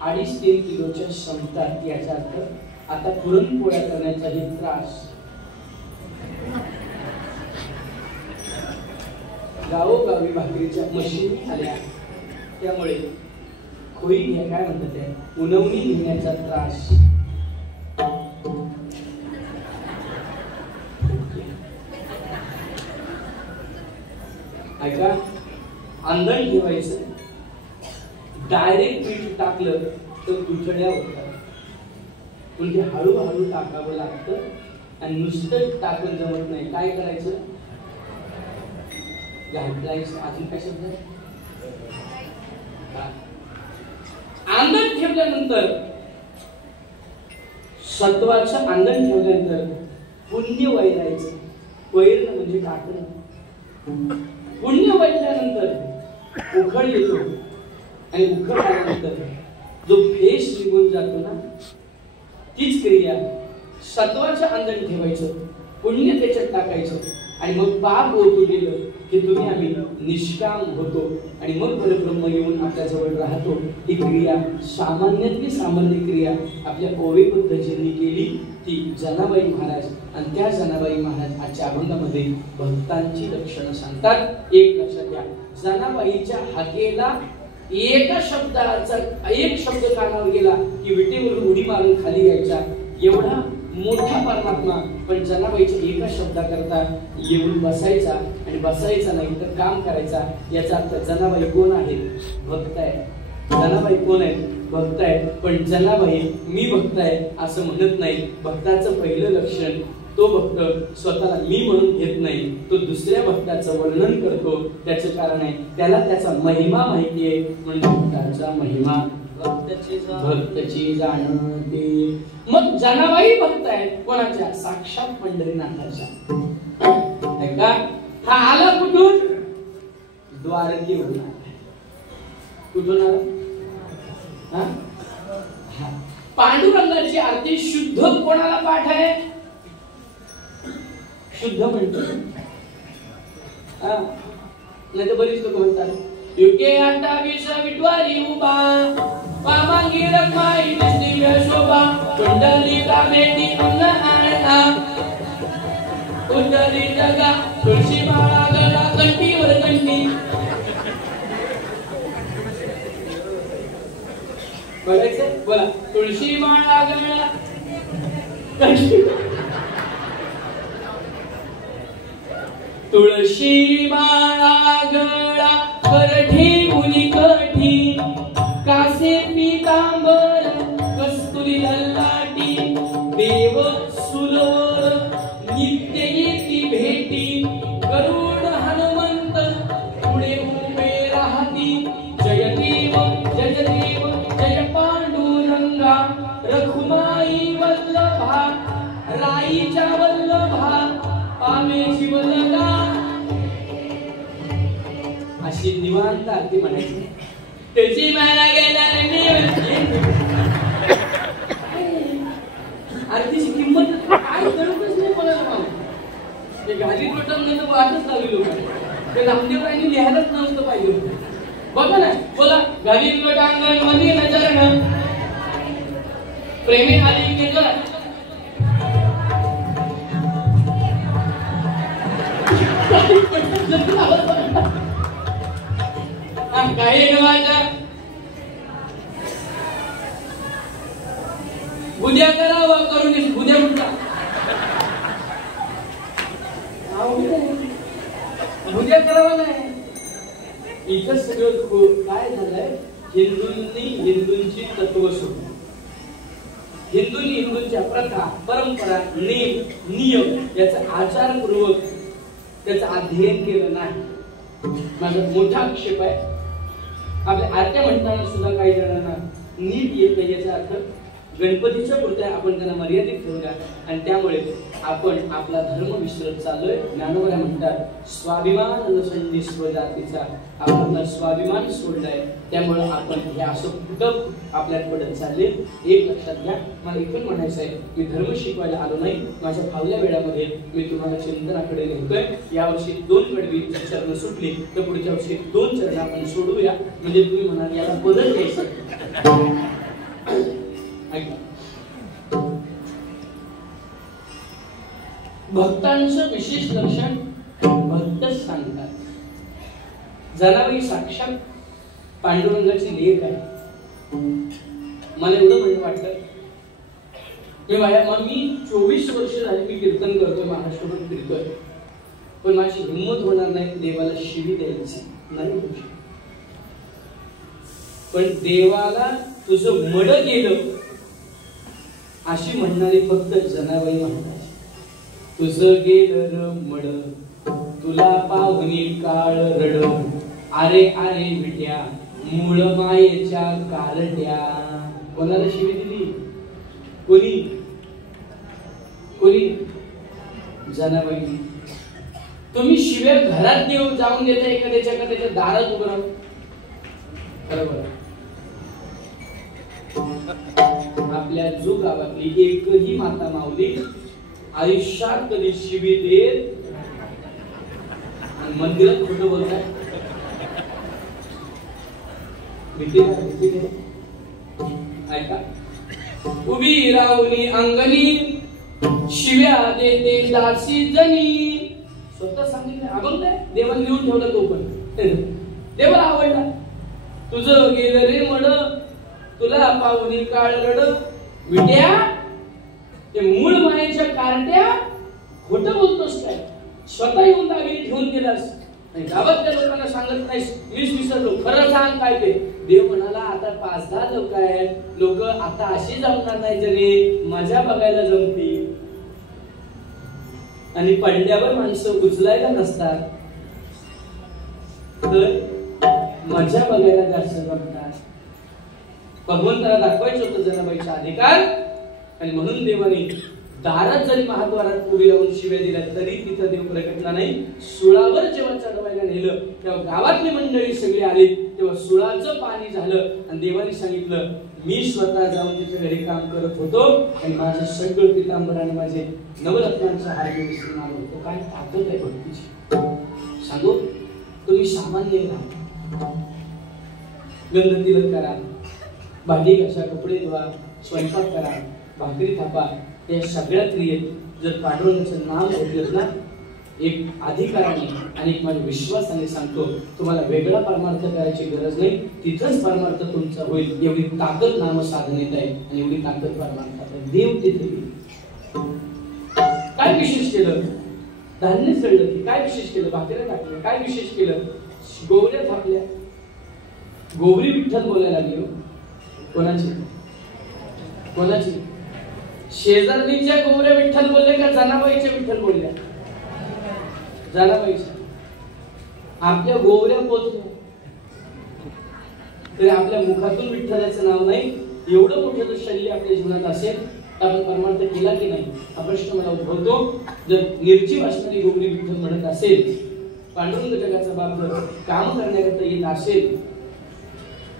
2.5-3 किलोच्या संपतात. याचा अर्थ आता पुरणपोळ्या करण्याचाही त्रास. गावोगावी भाकरीच्या मशीनी आल्या. त्यामुळे खोई घ्या काय म्हणतात ते उनवणी घेण्याचा त्रास. ऐका, अंगण ठेवायचं, डायरेक्ट पीठ टाकलं तर तुझड्या होतात. म्हणजे हळूहळू टाकावं लागतं आणि नुसतं टाकून जमत नाही. काय करायचं? घातलायचं. अजून काय शब्द? अंगण ठेवल्यानंतर सत्वाचं अंगण ठेवल्यानंतर पुण्य वैरायचं. वैरण म्हणजे टाकणं. पुण्य वैरल्यानंतर उखळ येतो आणि उखळ आल्यानंतर जो फेस निघून जातो ना, तीच क्रिया. सत्वाचं अंगण ठेवायचं, पुण्य त्याच्यात टाकायचं आणि मग पाप ओतू गेलं की तुम्ही आम्ही निष्काम होतो आणि मग परब्रह्म येऊन आपल्या जवळ राहतो. ही क्रिया सामान्यातली सामान्य क्रिया आपल्या ओवे बुद्धजींनी केली, ती जनाबाई महाराज. आणि त्या जनाबाई महाराज आजच्या अभंगामध्ये भक्तांची लक्षणं सांगतात. एक लक्षात घ्या, जनाबाईच्या हाकेला एका शब्दाचा एक शब्द कानावर गेला की विटेवरून उडी मारून खाली यायचा, एवढा मोठा परमात्मा. पण जनाबाईच्या एका शब्दाकरता येऊन बसायचा आणि बसायचा नाही तर काम करायचा. याचा अर्थ जनाबाई कोण आहे? भक्त आहे. जनाबाई कोण आहे? भक्त आहे. पण जनाबाई मी भक्त आहे असं म्हणत नाही. भक्ताचं पहिलं लक्षण, तो भक्त स्वतःला मी म्हणून घेत नाही, तो दुसऱ्या भक्ताचं वर्णन करतो. त्याचं कारण आहे त्याला त्याचा महिमा माहिती आहे, म्हणून भक्ताचा महिमा भक्तची जाणते. मग जनाबाई भक्त आहे कोणाच्या? साक्षात पंढरीनाथाच्या. ऐका, हा आला कुठून? द्वारकेहून. कुठून आला? पांडुरंगाची आरती शुद्ध कोणाला पाठ आहे? शुद्ध म्हणतो. नाही तर बरीच लोक म्हणतात युके 28 विटवारी उभा, पामांगी रमाई दिव्य शोभा, कुंडली का बेटी उन्न आणा, कुंडली जगा तुळशी माळा गळा कंठीवर कंठी. बोलायचं? बोला. तुळशी माळा गळा कंठी, तुळशी माळा गळा करठी उली कठी, कासे पीतांबर कस्तुरी ललाटी, देव सुलवर नित्य येती भेटी, गरुड हनुमंत पुढे उभे राहती, जय देव जय पांडुरंगा, रखुमाई वल्लभा राईच्या वल्लभा, पामे शिवलगा. अशी निवांत आरती म्हणायची. तुझी मला गेला आरतीची किंमत काय कळतच नाही कोणाला. भाऊ ते घाली लोटांना वाटच लागली लोकांना. ते रामदेवरायांनी लिहायलाच नव्हतं पाहिजे होतं. बघा ना, बोला. घाली लोटांगण मध्ये नजरण प्रेमी आली केलं. काही उद्या करावा करून उद्या म्हणता उद्या करावा नाही. इथं सगळं काय झालंय, हिंदूंची तत्व सोडली. हिंदूंच्या प्रथा परंपरा नेम नियम याचा आचारपूर्वक त्याचं अध्ययन केलं नाही. माझा मोठा आक्षेप आहे. आपल्या आरत्या म्हणताना सुद्धा काही जणांना नीट येत नाही. याचा अर्थ गणपतीच्या पुरत्या आपण त्यांना मर्यादित ठेवूया आणि त्यामुळे आपण आपला धर्म विसरत चाललोय. ज्ञानोबा म्हणतात स्वाभिमान नसंडी स्वजातीचा. आपण स्वाभिमान सोडलाय, त्यामुळे आपण हे असं फुटक आपल्यात पडत चालले. एक लक्षात घ्या, मला इथून म्हणायचं आहे मी धर्म शिकवायला आलो नाही. माझ्या फावल्या वेळामध्ये मी तुम्हाला चिंतनाकडे नेतोय. यावर्षी 2 कडवी चरण सुटली तर पुढच्या वर्षी 2 चरण आपण सोडूया. म्हणजे तुम्ही म्हणाल याला बदल घ्यायचं. भक्तांचं विशेष लक्षण भक्तच सांगतात. जनाबाई साक्षात पांडुरंगाची लेक आहे. मला एवढं म्हणणं वाटतं, मी 24 वर्ष झाली मी कीर्तन करतोय, महाराष्ट्रातून फिरतोय, पण माझी हिंमत होणार नाही देवाला शिवी द्यायची नाही. पण देवाला तुझं मड गेलं अशी म्हणणारी फक्त जनाबाई म्हणतात. तुझं गेलं मड तुला पाहुणी काळ रड, अरे अरे विट्या मूळ मायेच्या कारट्या. कोणाला शिवी दिली? कोणी? कोणी जनाबाई, तुम्ही शिव्या घरात जाऊन देता एखाद्याच्या दारात उभं राहून? बरोबर. आपल्या जो गावातली एकही माता माऊली आयुष्यात कधी शिवी देत आणि मंदिरात खोटं बोलताय? ऐका, उभी राहुनी अंगणी शिव्या देते दासी जनी. स्वतः सांगितलं, अभंग देवाला लिहून ठेवलं तो पण. देवाला आवडला. तुझं गेलं रे मड, तुला पाहुणी काळ रड, विट्या ते मूळ मायेच्या कारट्या खोटं बोलतोस काय? स्वतः येऊन दागिने ठेवून गेलास आणि गावातल्या लोकांना सांगत नाहीस, मीच विसरलो, खरं सांग काय ते. देव म्हणाला, आता 5-10 लोक आहेत, लोक आता अशी जमणार नाही जरी मजा बघायला जमती, आणि पडल्यावर माणसं उचलायला नसतात, तर मजा बघायला जास्त जमतात. भगवंताला दाखवायचं होतं जनाबाईचा अधिकार, आणि म्हणून देवाने दारात जरी महाद्वारात उभी राहून शिव्या दिल्या तरी तिथं देव प्रगटला नाही. सुळावर जेव्हा चढवायला नेलं तेव्हा गावातली मंडळी सगळी आली, तेव्हा सुळाचं पाणी झालं आणि देवाने सांगितलं, मी स्वतः जाऊन तिथे घरी काम करत होतो आणि माझं सगळं पितांबर आणि माझे नवरत्नांचा हार मी विसरून आलो होतो. काय ताकद आहे भक्तीची. सांगू, तुम्ही सामान्य राहा, गंध तिलक करा, भांडी घासा, कपडे धुवा, स्वयंपाक करा, भाकरी थापा, या सगळ्या क्रियेत जर पांडुरंगाचं नाव घेतलं ना, एक अधिकाराने आणि एक माझ्या विश्वासाने सांगतो, तुम्हाला वेगळा परमार्थ करायची गरज नाही, तिथंच परमार्थ तुमचा होईल. एवढी ताकद नाम साधनेत आहे आणि एवढी ताकद परमार्थात आहे. देव तिथे काय विशेष केलं? धान्य चढलं की काय विशेष केलं? भाकऱ्या टाकल्या काय विशेष केलं? गोवऱ्या थापल्या. गोवरी विठ्ठल बोलायला लागली. कोणाची? कोणाची? शेजारणीच्या गोवऱ्या विठ्ठल बोलले का जनाबाईच्या विठ्ठल बोलल्या? जनाबाईच्या. आपल्या गोवऱ्या पोचल्या तरी आपल्या मुखातून विठ्ठलाचं नाव नाही. एवढं मोठं जर शल्य आपल्या जीवनात असेल तर आपण परमार्थ केला की नाही हा प्रश्न मला उद्भवतो. जर निर्जीव असणारी गोवरी विठ्ठल म्हणत असेल, पांडुरंग जगाचा बाप जर काम करण्याकरता येत असेल,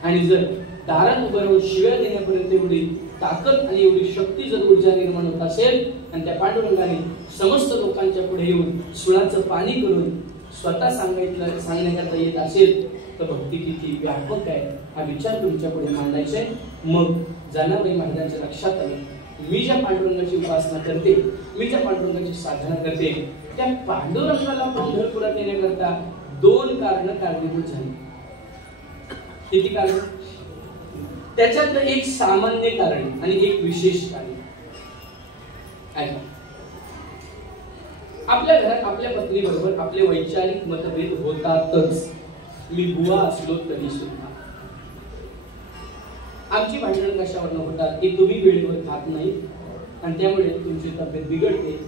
आणि जर दारात उभं राहून शिव्या देण्यापर्यंत एवढी ताकद आणि एवढी शक्ती जर ऊर्जा निर्माण होत असेल, आणि त्या पांडुरंगाने समस्त लोकांच्या पुढे येऊन सुळाचं पाणी करून स्वतः सांगण्याकरता येत असेल, तर भक्ती किती व्यापक आहे हा विचार तुमच्या पुढे मांडायचा आहे. मग जनाबाई महाराजांच्या लक्षात आले, मी ज्या पांडुरंगाची उपासना करते, मी ज्या पांडुरंगाची साधना करते, त्या पांडुरंगाला पंढरपुरात येण्याकरता 2 कारणं कारणीभूत झाली. किती कारण? त्याच्यातलं एक सामान्य कारण आणि एक विशेष कारण. ऐका, आपल्या घरात आपल्या पत्नी बरोबर आपले वैचारिक मतभेद होतातच. मी बुवा असलो तरी सुद्धा आमची भांडण कशावर होतात की तुम्ही वेळेवर खात नाही आणि त्यामुळे तुमची तब्येत बिघडते.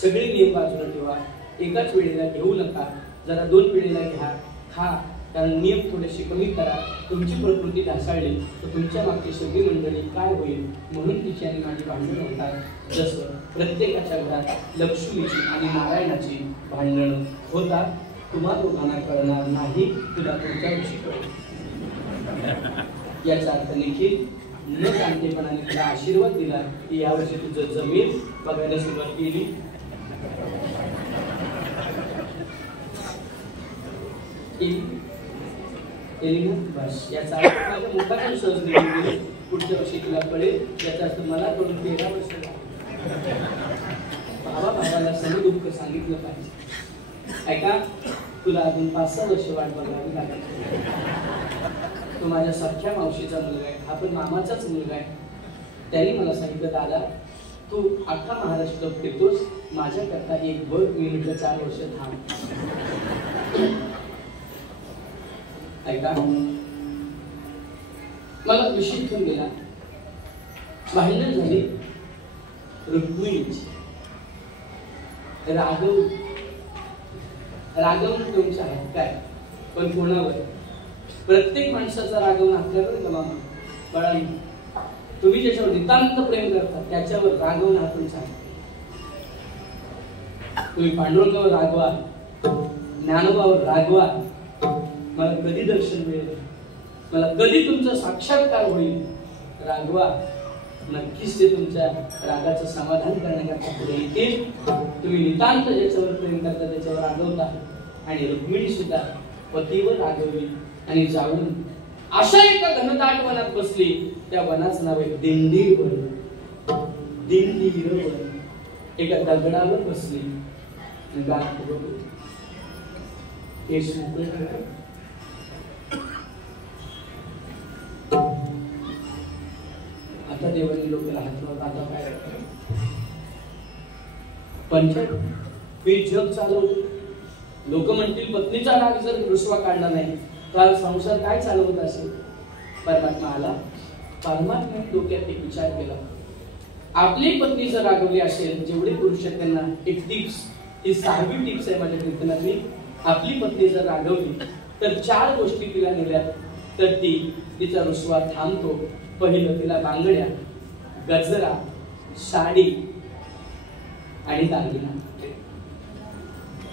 सगळे नियम बाजूला ठेवा, एकाच वेळेला घेऊ नका, जरा 2 वेळेला घ्या, खा, कारण नियम थोडेसे कमी करा. तुमची प्रकृती ढासळली तर तुमच्या मागची सगळी मंडळी काय होईल, म्हणून तिची आणि माझी भांडणं होतात. जसं प्रत्येकाच्या घरात लक्ष्मीची आणि नारायणाची भांडणं होतात. तुम्हा दोघांना कळणार नाही, तुला तुमच्या विषयी कळेल. याचा अर्थ निखिल न जाणतेपणाने तुला आशीर्वाद दिला की यावर्षी तुझं जमीन बघायला सुरुवात केली. बस याचा अर्थ माझ्या मुखातून सहज निघून पुढच्या वर्षी तुला कळेल. याचा अर्थ मला कळून 13 वर्ष भावाला समदुःख सांगितलं पाहिजे. ऐका, तुला अजून 5-6 वर्ष वाट बघावी लागेल. तो माझ्या सख्या मावशीचा मुलगा आहे, हा पण मामाचाच मुलगा आहे. त्याने मला सांगितलं, दादा तू अख्खा महाराष्ट्र फिरतोस, माझ्याकरता एक बघ. मी म्हटलं 4 वर्ष थांब. ऐका, मला विषय घेऊन गेला. भांडण झाली रुक्मिणीची. रागवून तुमच्या आहेत काय, पण कोणावर? प्रत्येक माणसाचा रागवून आपल्याकडे का मामा बाळांनी, तुम्ही ज्याच्यावर नितांत प्रेम करता त्याच्यावर रागवून हा तुमचा आहे. तुम्ही पांडुरंगावर रागवा, ज्ञानोबावर रागवा, मला कधी दर्शन मिळेल, मला कधी तुमचा साक्षात्कार होईल, रागवा. नक्कीच ते तुमच्या रागाचं समाधान करण्याकरता पुढे येतील. तुम्ही नितांत ज्याच्यावर प्रेम करता त्याच्यावर रागवता, आणि रुक्मिणी सुद्धा पतीवर रागवली आणि जाऊन अशा एका घनदाट वनात बसली. त्या वनाचं नाव आहे दिंडीर वन. दिंडीर वन. एका दगडावर बसली आणि गात फुगत होती. केस मोकळे ठेवले. आता देवाने लोकांना हात लावला. आता काय पंचायत मी जग चालवतो. लोक म्हणतील पत्नीचा राग जर रुसवा काढला नाही तर संसार काय चालवत असेल. परमात्मा आला. परमात्म्याने डोक्यात एक विचार केला. आपली पत्नी जर रागवली असेल, जेवढे पुरुष आहेत त्यांना एक टिप्स, ही 6वी टिप्स आहे माझ्या कीर्तनातली. आपली पत्नी जर रागवली तर 4 गोष्टी तिला नेल्यात तर तिचा रुसवा थांबतो. पहिलं, तिला बांगड्या, गजरा, साडी आणि दागिना.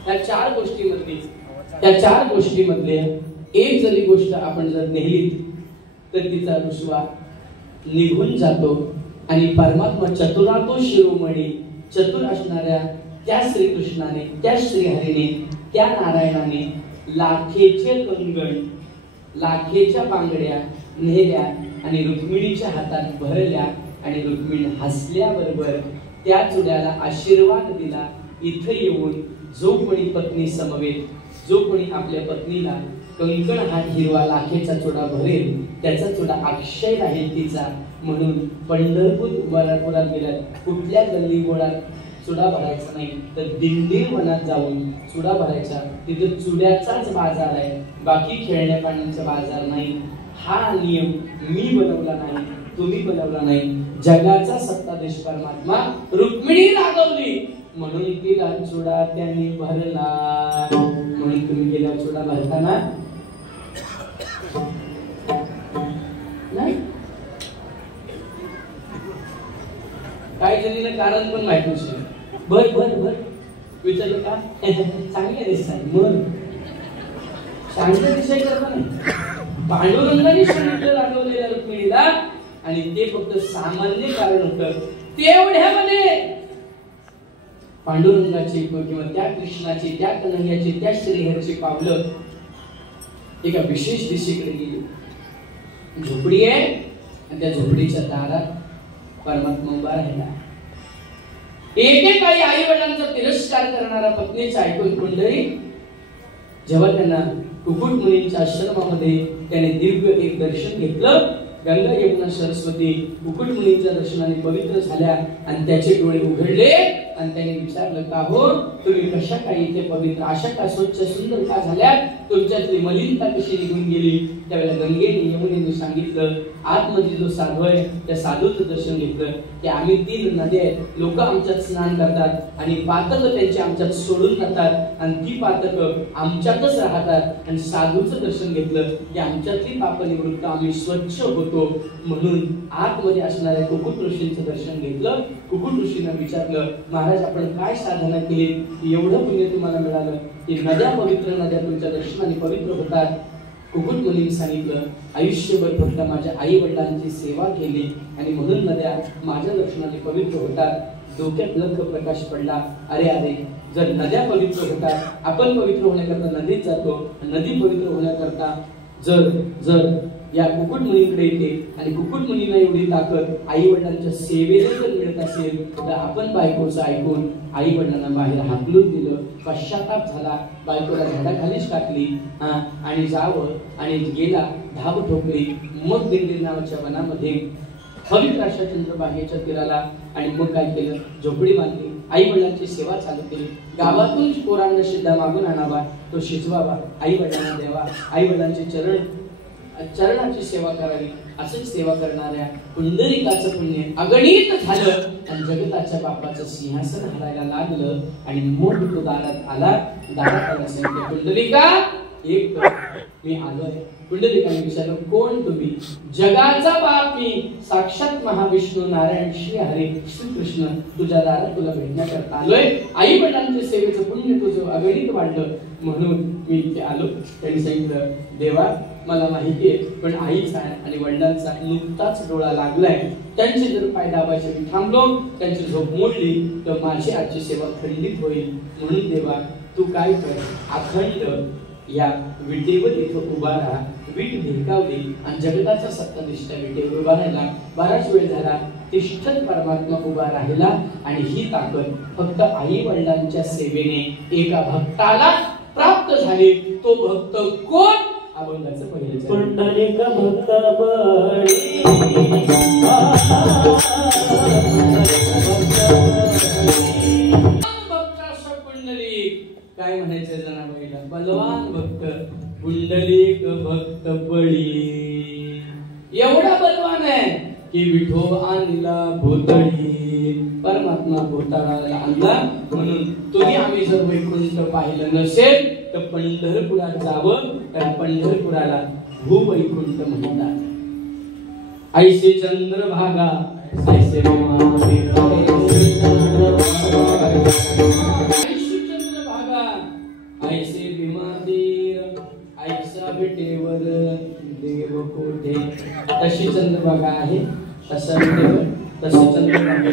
त्या 4 गोष्टीमधले एक जरी गोष्ट आपण जर नेली तर तिचा रुसवा निघून जातो. आणि परमात्मा चतुरातो शिरोमणी, चतुर असणाऱ्या त्या श्रीकृष्णाने, त्या श्रीहरीने, त्या नारायणाने लाखेचे कंगण, लाखेच्या बांगड्या नेल्या आणि रुक्मिणीच्या हातात भरल्या. आणि रुक्मिणी हसल्याबरोबर त्या चुड्याला आशीर्वाद दिला. इथे येऊन जो कोणी पत्नी समवेत, जो कोणी आपल्या पत्नीला कंकण हा हिरवा लाखेचा चुडा भरेल त्याचा चुडा अक्षय राहील तिचा. म्हणून पंढरपुरात गेल्यात कुठल्या गल्ली गोळात चुडा भरायचा नाही तर दिंडीर वनात जाऊन चुडा भरायचा. तिथे चुड्याचाच बाजार आहे, बाकी खेळण्या पाण्याचा बाजार नाही. हा नियम मी बनवला नाही, तुम्ही बनवला नाही. जगाचा सत्ताधीश परमात्मा. रुक्मिणी रागवली म्हणून तिला चुडा त्यांनी भरला. म्हणून तुम्ही गेल्या चुडा भरताना नाही. काही जणीला कारण पण माहित नसेल. बर बर बर विचारलं का चांगल्या दिसतात मग चांगल्या दिसायचं का नाही. पांडुरंगाने सांगितलं रागवलेल्या रुक्मिणीला आणि ते फक्त सामान्य कारण होतं. तेवढ्यामध्ये पांडुरंगाची किंवा त्या कृष्णाची, त्या कन्हैयाची, त्या श्रीहरीची पावलं एका विशेष दिशेकडे गेली. झोपडी आहे आणि त्या झोपडीच्या दारात परमात्मा उभा राहिला. एकेकाळी आई वडिलांचा तिरस्कार करणारा पत्नीचा ऐकून पुंडरी जेव्हा त्यांना कुकुट मुनींच्या आश्रमामध्ये त्याने दिव्य एक दर्शन घेतलं. गंगा यमुना सरस्वती कुकुट मुनींच्या दर्शनाने पवित्र झाल्या आणि त्याचे डोळे उघडले आणि त्याने विचारलं का हो तुम्ही कशा काही इथे पवित्र, अशा का स्वच्छ सुंदर का झाल्या, तुमच्यातली मलिनता कशी निघून गेली. त्यावेळेला गंगेने यमुनेने सांगितलं आतमध्ये जो साधू आहे त्या साधूचं दर्शन घेतलं की आम्ही 3 नद्या आहेत, लोक आमच्यात स्नान करतात आणि पातक त्यांची आमच्यात सोडून जातात आणि ती पातक आमच्यातच राहतात. आणि साधूचं दर्शन घेतलं की आमच्यातली पाप निवृत्त, आम्ही स्वच्छ होतो. म्हणून आतमध्ये असणाऱ्या कुकुट ऋषींचं दर्शन घेतलं. कुकुट ऋषींना विचारलं महाराज आपण काय साधना केली एवढं पुण्य तुम्हाला मिळालं की नद्या पवित्र, नद्या तुमच्या दर्शनाने पवित्र होतात. कुकुट मुनींनी सांगितलं आयुष्यभर फक्त माझ्या आई वडिलांची सेवा केली आणि म्हणून नद्या माझ्या दर्शनाने पवित्र होतात. डोक्यात लख प्रकाश पडला. अरे अरे जर नद्या पवित्र होतात, आपण पवित्र होण्याकरता नदीत जातो, नदी पवित्र होण्याकरता जर जर या कुकुट मुनीकडे येते आणि कुकुट मुनीला एवढी ताकद आई वडिलांच्या सेवेने जर मिळत असेल तर आपण बायकोचं ऐकून आई वडिलांना बाहेर हाकलून दिलं. पश्चाताप झाला, बायकोला झाडाखालीच टाकली आणि जावं आणि गेला, धाब ठोकली. मग दिंडीर नावाच्या वनामध्ये पवित्र अशा चंद्रभागेच्या तीराला आणि मग काय केलं झोपडी बांधली. आई वडिलांची सेवा चालू केली. गावातून पोरांना शिद्धा मागून आणावा, तो शिजवावा, आई वडिलांना द्यावा, आई वडिलांचे चरणाची सेवा करावी. असंच सेवा करणाऱ्या पुंडलिकाचं पुण्य अगणित झालं आणि जगताच्या बापाचं सिंहासन हरायला लागलं. आणि मग तो दारात आला. दारात आला सांगितलं पुंडलिका एक मी आलोय. पुंडलिकाने विचारलं, कोण तुम्ही? जगाचा बाप मी, साक्षात महाविष्णू नारायण श्री हरी श्रीकृष्ण तुझ्या दारात तुला भेटण्याकरता आलोय. आई वडिलांच्या सेवेचं पुण्य तुझं अगणित वाढलं म्हणून मी इथे आलो. त्यांनी सांगितलं, देवा मला माहिती आहे, पण आईचा आणि वडिलांचा नुकताच डोळा लागलाय, त्यांचे जर पाय दाबायचे मी थांबलो, त्यांची झोप मोडली तर माझी आजची सेवा खंडित होईल. म्हणून देवा तू काय कर, अखंड या विटेवर इथं उभा राहा. वीट भिरकावली आणि जगताचा सत्तानिष्ठ विटेवर उभा राहिला. बराच वेळ झाला तिष्ठत परमात्मा उभा राहिला. आणि ही ताकद फक्त आई वडिलांच्या सेवेने एका भक्ताला प्राप्त झाली. तो भक्त कोण? अभंगाचं पहिलं पुंडलिक भक्त बळी काय म्हणायचं जनाबाईला? बलवान भक्त पुंडलिक भक्त बळी. एवढा बलवान आहे की विठो आणला भोतळी. परमात्मा भोताळाला आणला. म्हणून तुम्ही आम्ही जर वैकुंठ पाहिलं नसेल तर पंढरपुरात जावं, कारण पंढरपुराला भूवैकुंठ म्हणतात. ऐसे चंद्रभागा ऐसे ऐसे भीमातीर ऐसा विटेवर देव कोठे. तशी चंद्रभागा आहे, तसा विटेवर तसं चंद्रभागा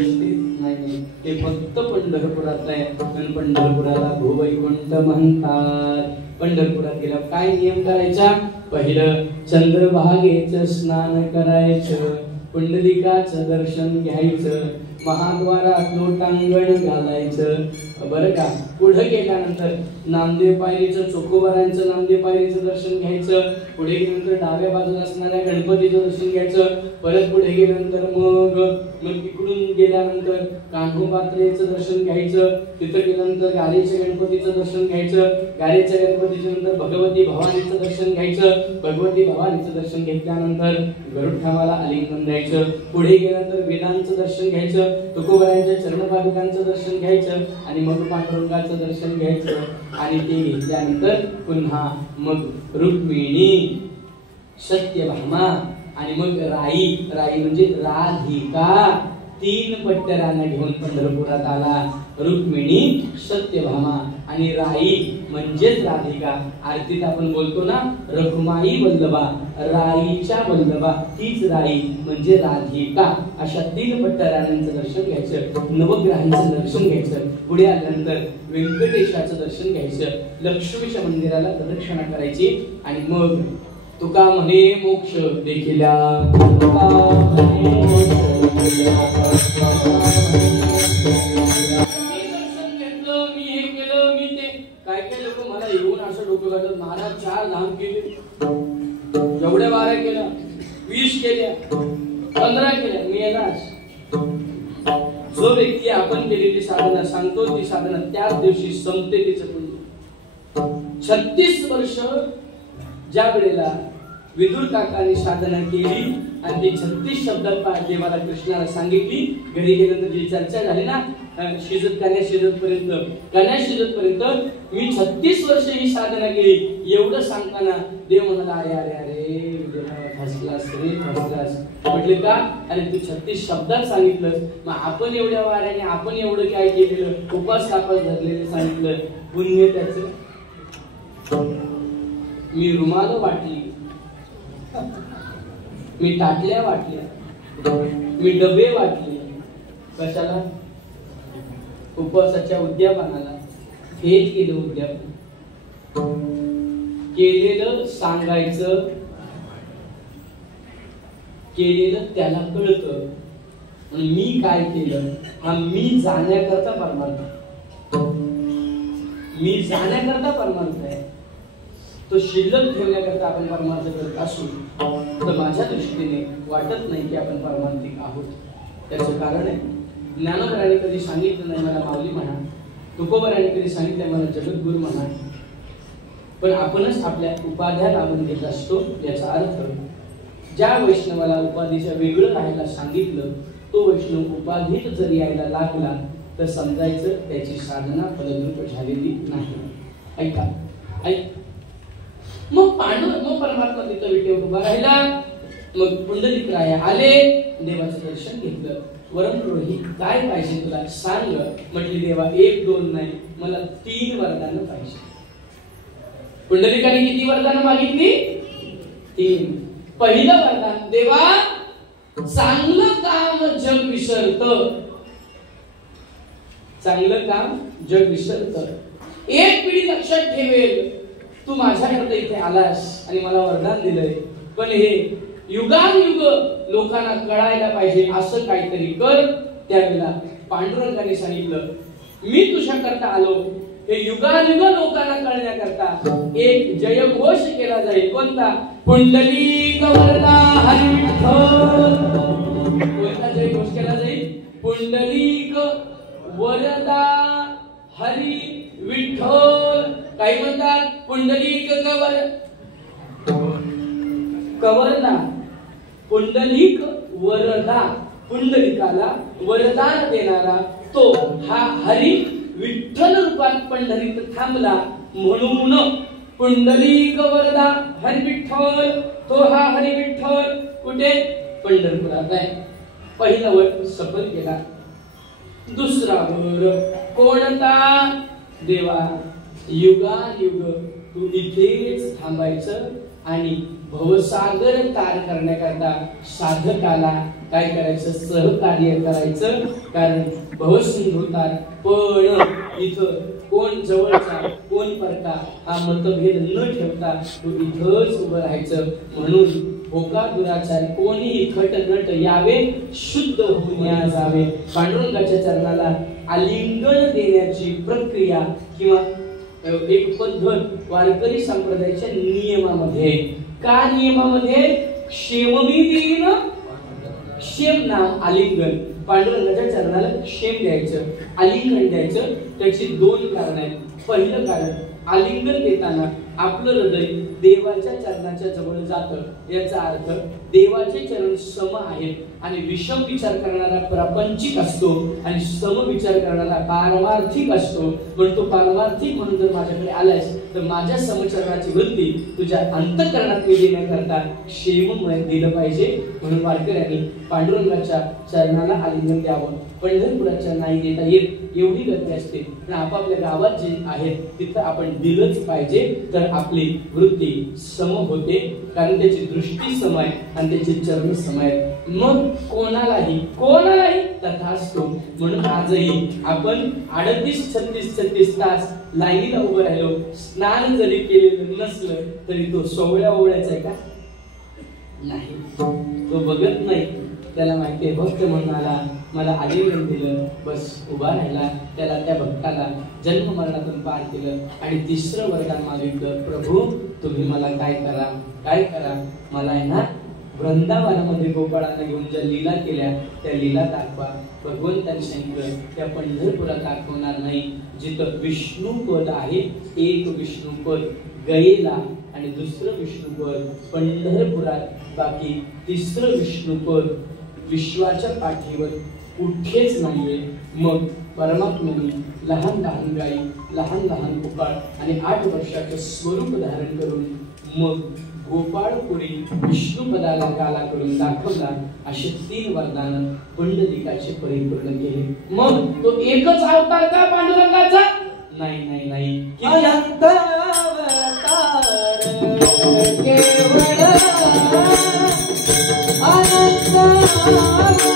नाही. ते फक्त पंढरपुरात आहे. पण पंढरपुराला भूवैकुंठ म्हणतात. पंढरपुरात गेल्यावर काय नियम करायचा? पहिलं चंद्रभागेचं स्नान करायचं, पुंडलिकाचं दर्शन घ्यायचं, महाद्वारात लोटांगण घालायचं. बरं का? पुढे गेल्यानंतर नामदेव पायरीचं, चोकोबारांचं नामदेव पायरीचं दर्शन घ्यायचं. पुढे गेल्यानंतर डाव्या बाजूला असणाऱ्या गणपतीचं दर्शन घ्यायचं. परत पुढे गेल्यानंतर मग तिकडून गेल्यानंतर कान्होपात्रेचं दर्शन घ्यायचं. तिथं गेल्यानंतर गारेच्या गणपतीचं दर्शन घ्यायचं. गारेच्या गणपतीच्या नंतर भगवती भवानीचं दर्शन घ्यायचं. भगवती भवानीचं दर्शन घेतल्यानंतर गरुडखामाला आलिंगन द्यायचं. पुढे गेल्यानंतर वेदांचं दर्शन घ्यायचं. तुकोबारांच्या चरणपादुकांचं दर्शन घ्यायचं आणि मग पांडुरंगाचं दर्शन घ्यायचं. आणि ते घेतल्यानंतर पुन्हा मग रुक्मिणी, सत्यभामा आणि मग राई. राई म्हणजे राधिका. 3 पट्ट्यारांना घेऊन पंढरपुरात आला. रुक्मिणी, सत्यभामा आणि राई म्हणजेच राधिका. आरतीत आपण बोलतो ना, रखुमाई वल्लभा, राईच्या वल्लभा, तीच राई म्हणजे राधिका. अशा 3 पट्ट्यारांचं दर्शन घ्यायचं. नवग्रहांचं दर्शन घ्यायचं. पुढे आल्यानंतर व्यंकटेशाचं दर्शन घ्यायचं. लक्ष्मीच्या मंदिराला प्रदक्षिणा करायची. आणि मग तुका म्हणे मोक्ष देखिल्या, मी हे केलं, मी ते काय काय लोक मला येऊन असं डोकं काढतात. महाराज 4 धाम केले, एवढ्या 12 केल्या, 20 केल्या, 15 केल्या. मी येणार. जो व्यक्ती आपण केलेली साधना सांगतो, ती साधना त्याच दिवशी संपते. तिचं पुण्य 36 वर्ष ज्या वेळेला विदुर काकांनी साधना केली आणि ती 36 शब्दात देवाला कृष्णाला सांगितली. घरी गेल्यानंतर जी चर्चा झाली ना, कन्या शिजत पर्यंत मी 36 वर्ष ही साधना केली एवढं सांगताना देव म्हणाला, अरे अरे अरे फसलास रे फसलास. म्हटले का? अरे तू 36 शब्दात सांगितलं, मग आपण एवढ्या वाऱ्याने आपण एवढं काय केलेलं, उपास तापास धरलेलं सांगितलं, पुण्य त्याचं. मी रुमाल वाटली, मी ताटल्या वाटल्या, मी डबे वाटले. कशाला? उपवासाच्या उद्यापनाला. हेच केलं उद्यापन. केलेलं सांगायचं, केलेलं त्याला कळतं. मी काय केलं हा मी जाण्याकरता परमार्थ, मी जाण्याकरता परमार्थ आहे. तो शिल्लक ठेवण्याकरता आपण परमार्थ करत असू तर माझ्या दृष्टीने वाटत नाही की आपण परमार्थिक आहोत. त्याचं कारण आहे, ज्ञानोबराने कधी सांगितलं नाही मला माऊली म्हणा, तुकोबराने कधी सांगितलं मला जगद्गुरु म्हणा, पण आपणच आपल्या उपाध्या लावून घेत असतो. याचा अर्थ ज्या वैष्णवाला उपाधीच्या वेगळं राहायला सांगितलं, तो वैष्णव उपाधीत जर यायला लागला तर समजायचं त्याची साधना फलद्रूप झालेली नाही. ऐका, ऐक मग परमात्मा तिथं विटेवर उभा राहिला. मग पुंडलिक राया आले, देवाचं दर्शन घेतलं. वरमरोही काय पाहिजे तुला सांग. म्हटली देवा 1 2 नाही, मला 3 वरदानं पाहिजे. पुंडलिकाने किती वरदानं मागितली? 3. पहिलं वरदान, देवा चांगलं काम जग विसरत. चांगलं काम जग विसरत. एक पिढी लक्षात ठेवेल तू माझ्याकडे इथे आलास आणि मला वरदान दिलंय, पण हे युगानुयुग लोकांना कळायला पाहिजे असं काहीतरी कर. त्यावेळेला पांडुरंगाने सांगितलं, मी तुझ्याकरता आलो, हे युगानुयुग लोकांना कळण्याकरता एक जयघोष केला जाईल. कोणता? पुंडलिक वरदा हरी विठ्ठल. कोणता जयघोष केला जाईल? पुंडलिक वरदा हरी विठ्ठल. काही म्हणतात पुंडलिक कवरदा. पुंडलिक वरदा, पुंडलिकाला वरदान देणारा तो हा हरी विठ्ठल रूपात पंढरीत थांबला म्हणून पुंडलिक वरदा हरी विठ्ठल. तो हा हरी विठ्ठल कुठे? पंढरपुरात आहे. पहिला वर सफल केला. दुसरा वर कोणता? देवा युगानुयुग तू इथेच थांबायचं आणि भवसागर तार करण्याकरता साधकाला काय करायचं? सहकार्य करायचं. कारण भवसिंधू तार, पण इथं कोण जवळचा कोण परका हा मतभेद न ठेवता तू इथंच उभं राहायचं. म्हणून होका दुराचार कोणीही खटनट यावे, शुद्ध होऊन या जावे. पांडुरंगाच्या चरणाला आलिंगन देण्याची प्रक्रिया किंवा एक पद्धत वारकरी संप्रदायाच्या नियमामध्ये. का नियमामध्ये? क्षेमविधीन क्षेम नाम आलिंगन. पांडुरंगाच्या चरणाला क्षेम द्यायचं, आलिंगन द्यायचं. त्याची 2 कारण आहेत. पहिलं कारण, आलिंगन देताना आपलं हृदय देवाच्या चरणाच्या जवळ जातं. याचा अर्थ देवाचे चरण सम आहेत आणि विषम विचार करणारा प्रापंचिक असतो आणि सम विचार करणारा पारमार्थिक असतो. म्हणून तो पारमार्थिक म्हणून जर माझ्याकडे आलायस तर माझ्या समचरणाची वृत्ती तुझ्या अंतःकरणात येण्याकरता क्षेममय दिलं पाहिजे. म्हणून वारकऱ्यांनी पांडुरंगाच्या चरणाला आलिंगन द्यावं. पंढरपुराच्या नाही देता येत एवढी गर्दी असते, पण आपापल्या गावात जे आहेत तिथं आपण दिलंच पाहिजे. तर आपली वृत्ती सम होते, कारण त्याची दृष्टी सम आहे आणि त्याचे चरण सम आहेत. मग कोणालाही तथास्तु. म्हणून आजही आपण 38-36 तास लाईनीला उभं राहिलो, स्नान जरी केलेलं नसलं तरी तो सोवळ्या ओवळ्याचा आहे का? नाही, तो बघत नाही. त्याला माहितीये भक्त म्हणून आला, मला आलिंगन दिलं, बस उभा राहिला. त्याला त्या भक्ताला जन्म मरणातून पार केलं आणि 3रं वरदान मागितलं, प्रभू तुम्ही मला काय करा, मला आहे ना वृंदावनामध्ये गोपाळांना घेऊन ज्या लीला केल्या त्या लीला दाखवा. भगवंतांनी सांगितलं त्या पंढरपुरात दाखवणार नाही. जिथं विष्णुपद आहे, एक विष्णुपद गयेला आणि दुसरं विष्णुपद पंढरपुरात, बाकी 3रं विष्णुपद विश्वाच्या पाठीवर कुठेच नाहीये. मग परमात्म्याने लहान लहान गायी, लहान लहान गोपाळ आणि 8 वर्षाचं स्वरूप धारण करून मग गोपाळपुरी विष्णुपदाला गाला करून दाखवला. असे 3 वरदान पुंडलिकाचे परिपूर्ण केले. मग तो एकच अवतार का पांडुरंगाचा? नाही नाही नाही, अनंत अवतार केवळ अनंत अवतार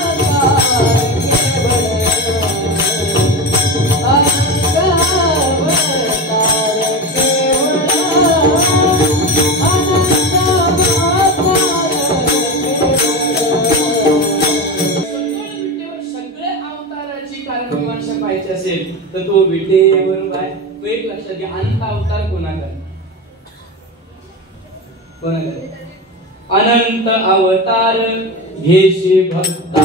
असेल तर तो विटेवर आहे. तो एक लक्षात घ्या, अनंत अवतार कोणाकडे? अनंत अवतार घेशी भक्ता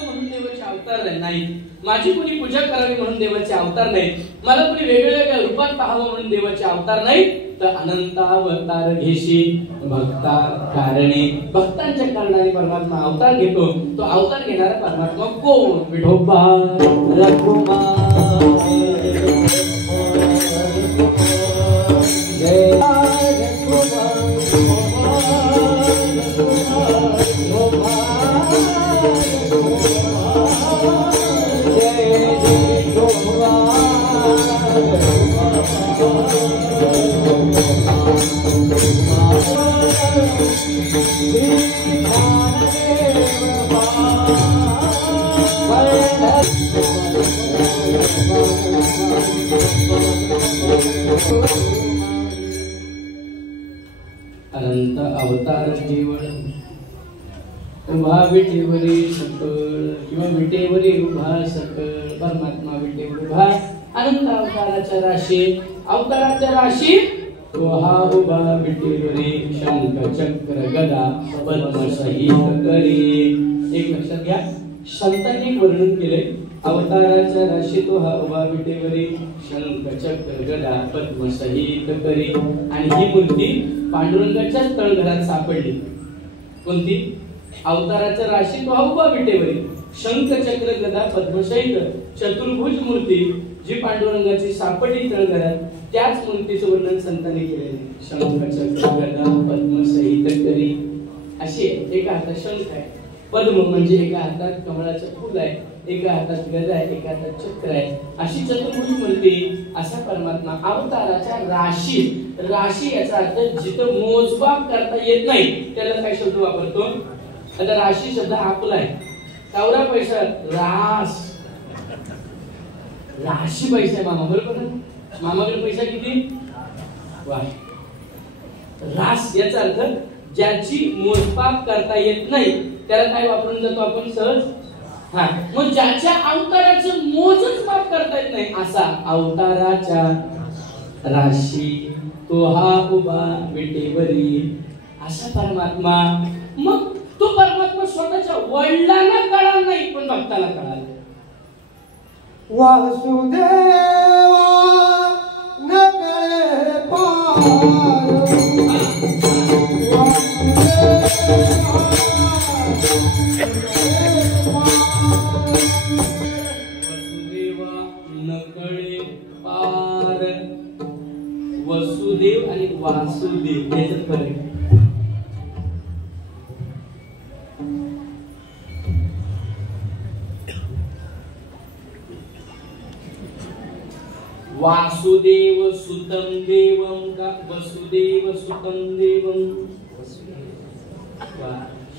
म्हणून देवाचे अवतार नाही, माझी कुणी पूजा करावी म्हणून देवाचे अवतार नाही, मला कुणी वेगवेगळ्या रूपात पाहावं म्हणून देवाचे अवतार नाही. तर अनंत अवतार घेशी भक्ता कारणे. भक्तांच्या कारणाने परमात्मा अवतार घेतो. तो अवतार घेणारा परमात्मा कोण? विठोबा रघुमाई अनंत अवतार केवळ उभा विटेवरी सकळ किंवा विटेवरी उभा सकळ परमात्मा विटेवर उभा अनंत अवताराच्या राशी अवताराच्या राशी तो हा उभा विटेवरी शंख चक्र गदा पद्म सहित करी. एक लक्षात घ्या, संतांनी वर्णन केले अवताराच्या राशी तो हा उभा विटेवरी शंख चक्र गदा पद्म सहित करी. आणि ही मूर्ती पांडुरंगाच्या तळघरात सापडली. कोणती? अवताराच्या राशी तो हा उभा विटेवरी शंख चक्र गदा पद्म सहित चतुर्भुज मूर्ती जी पांडुरंगाची सापडली तळघरात, त्याच मूर्तीचं वर्णन संतांनी केलेले. शंख चक्र गदा पद्म सहित करी. अशी एका हातात शंख आहे, पद्म म्हणजे एका हातात कमळाचं फूल आहे, एका हातात गदा आहे, एका हातात चक्र आहे. अशी चतुर्भुज मूर्ती असा परमात्मा अवताराच्या राशी. राशी याचा अर्थ जिथं मोजमाप करता येत नाही त्याला काय शब्द वापरतो? आता राशी शब्द आपला आहे. कावरा पैसा रास, राशी पैसा आहे मामा, बरोबर ना? मामाकडे पैसा किती? वाह. रास याचा अर्थ ज्याची मोजमाप करता येत नाही त्याला काय वापरून जातो आपण सहज? हा, मग ज्याच्या अवताराचं मोजच माप करता येत नाही असा अवताराच्या राशी तो हा उभा विटेवरी असा परमात्मा. मग तो परमात्मा स्वतःच्या वडिलांना कळाला नाही पण भक्ताला कळाला. वासुदेवा नकळे पार वसुदेव आणि वासुदेव याच्यात फरक. वासुदेव सुतम देवम का वसुदेव सुतम देवम?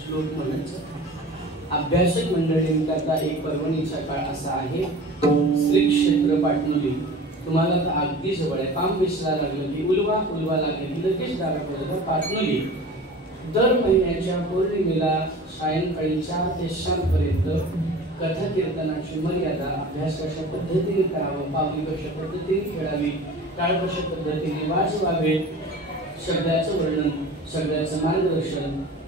श्लोक म्हणायचा. अभ्यासक मंडळींकरता एक पर्वणीचा काळ असा आहे. श्री क्षेत्र पाटणुली तुम्हाला तर अगदी जवळ आहे. पाम विसला लागलं की उलवा, उलवा लागलं की लगेच दारापर्यंत पाटणुली. दर महिन्याच्या पौर्णिमेला सायंकाळी 4 ते 7 पर्यंत कथा कीर्तनाची मर्यादा, अभ्यास कशा पद्धतीने करावा, पावली कशा पद्धतीने खेळावी, काळ कशा पद्धतीने वाजवावे, शब्दाचं वर्णन, शब्दाचं मार्गदर्शन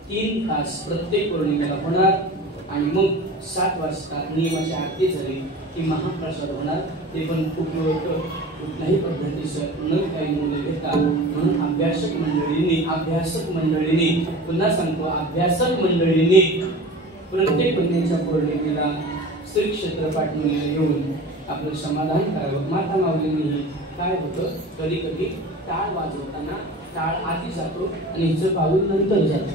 3 तास प्रत्येक पौर्णिमेला होणार. आणि मग 7 वाजता नियमाची आरती झाली की महाप्रसाद होणार. ते पण खूप लोक कुठल्याही पद्धतीचं न काही मुले घेतात. म्हणून अभ्यासक मंडळींनी पुन्हा सांगतो, अभ्यासक मंडळींनी प्रत्येक महिन्याच्या पौर्णिमेला श्री क्षेत्र पाटणुलीला येऊन आपलं समाधान करावं. माता माऊलींनी काय होतं, कधी कधी टाळ वाजवताना टाळ आधी जातो आणि हिचं पाऊल नंतर जातो.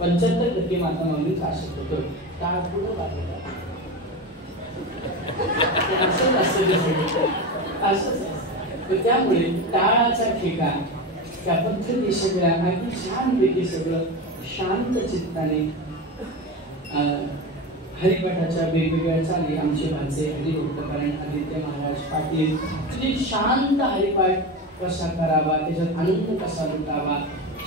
75% माता माऊलींचं असं होतं, टाळ पुढं वाजवतात. त्यामुळे टाळाचा ठिकाण त्या पद्धती सगळ्या अगदी छानपैकी सगळं शांत चित्ताने हरिपाठाच्या वेगवेगळ्या चाली आमचे भाचे हरिभक्तकारण आदित्य महाराज पाटील तुझे शांत हरिपाठ कसा करावा, त्याच्यात आनंद कसा लुटावा,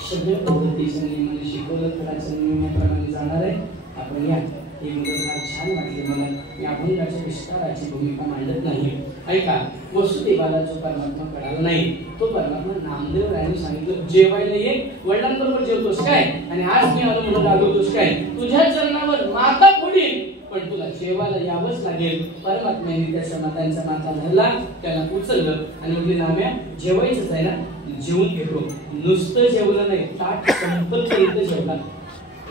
सगळ्या पद्धतीच्या नियमाने शिकवलं. थोड्याच्या नियमाप्रमाणे जाणार आहे आपण. या हे फार छान वाटले मला. मी अभंगाच्या विस्ताराची भूमिका मांडत नाही. ऐका, वसुदेवाला जो परमात्मा कळाला नाही तो परमात्मा नामदेव रायांनी सांगितलं, जेवायला ये, वडिलांबरोबर जेवतोस काय, आणि आज मी आलो म्हणून रागवतोस काय, तुझ्या चरणावर माता फोडीन पण तुला जेवायला यावंच लागेल. परमात्म्याने त्याच्या मातांचा माथा धरला, त्याला उचललं आणि म्हणजे नाम्या जेवायचंच आहे ना, जेवून घेतो. नुसतं जेवलं नाही, ताट संपत्पर्यंत जेवला.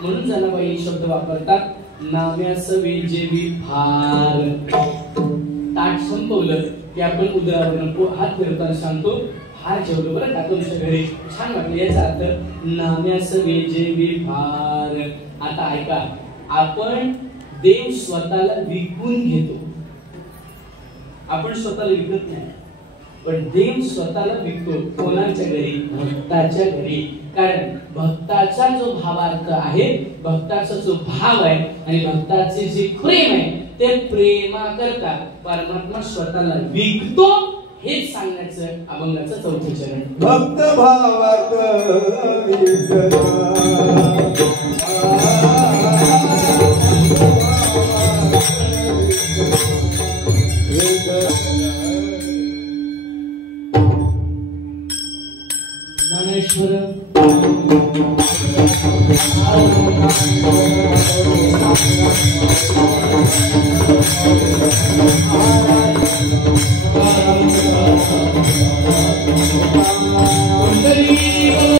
म्हणून जनाबाई शब्द वापरतात, नाम्यासवे जेवी फार. ताट संपवलं की आपण उदरावरून हात फिरवताना सांगतो फार जेवलो बरं का तुमच्या घरी, छान वाटलं. याचा अर्थ नाम्यासवे जेवी फार. आता ऐका, आपण देव स्वतःला विकून घेतो, आपण स्वतःला विकत नाही. पण देव स्वतःला विकतो कोणाच्या घरी? भक्ताच्या घरी. कारण भक्ताचा जो भावार्थ आहे, भक्ताचा जो भाव आहे आणि भक्ताचे जे प्रेम आहे, ते प्रेमाकरता परमात्मा स्वतःला विकतो. हेच सांगण्याचं अभंगाचं चौथं चरण. भक्त भावात ज्ञानेश्वर पंढरी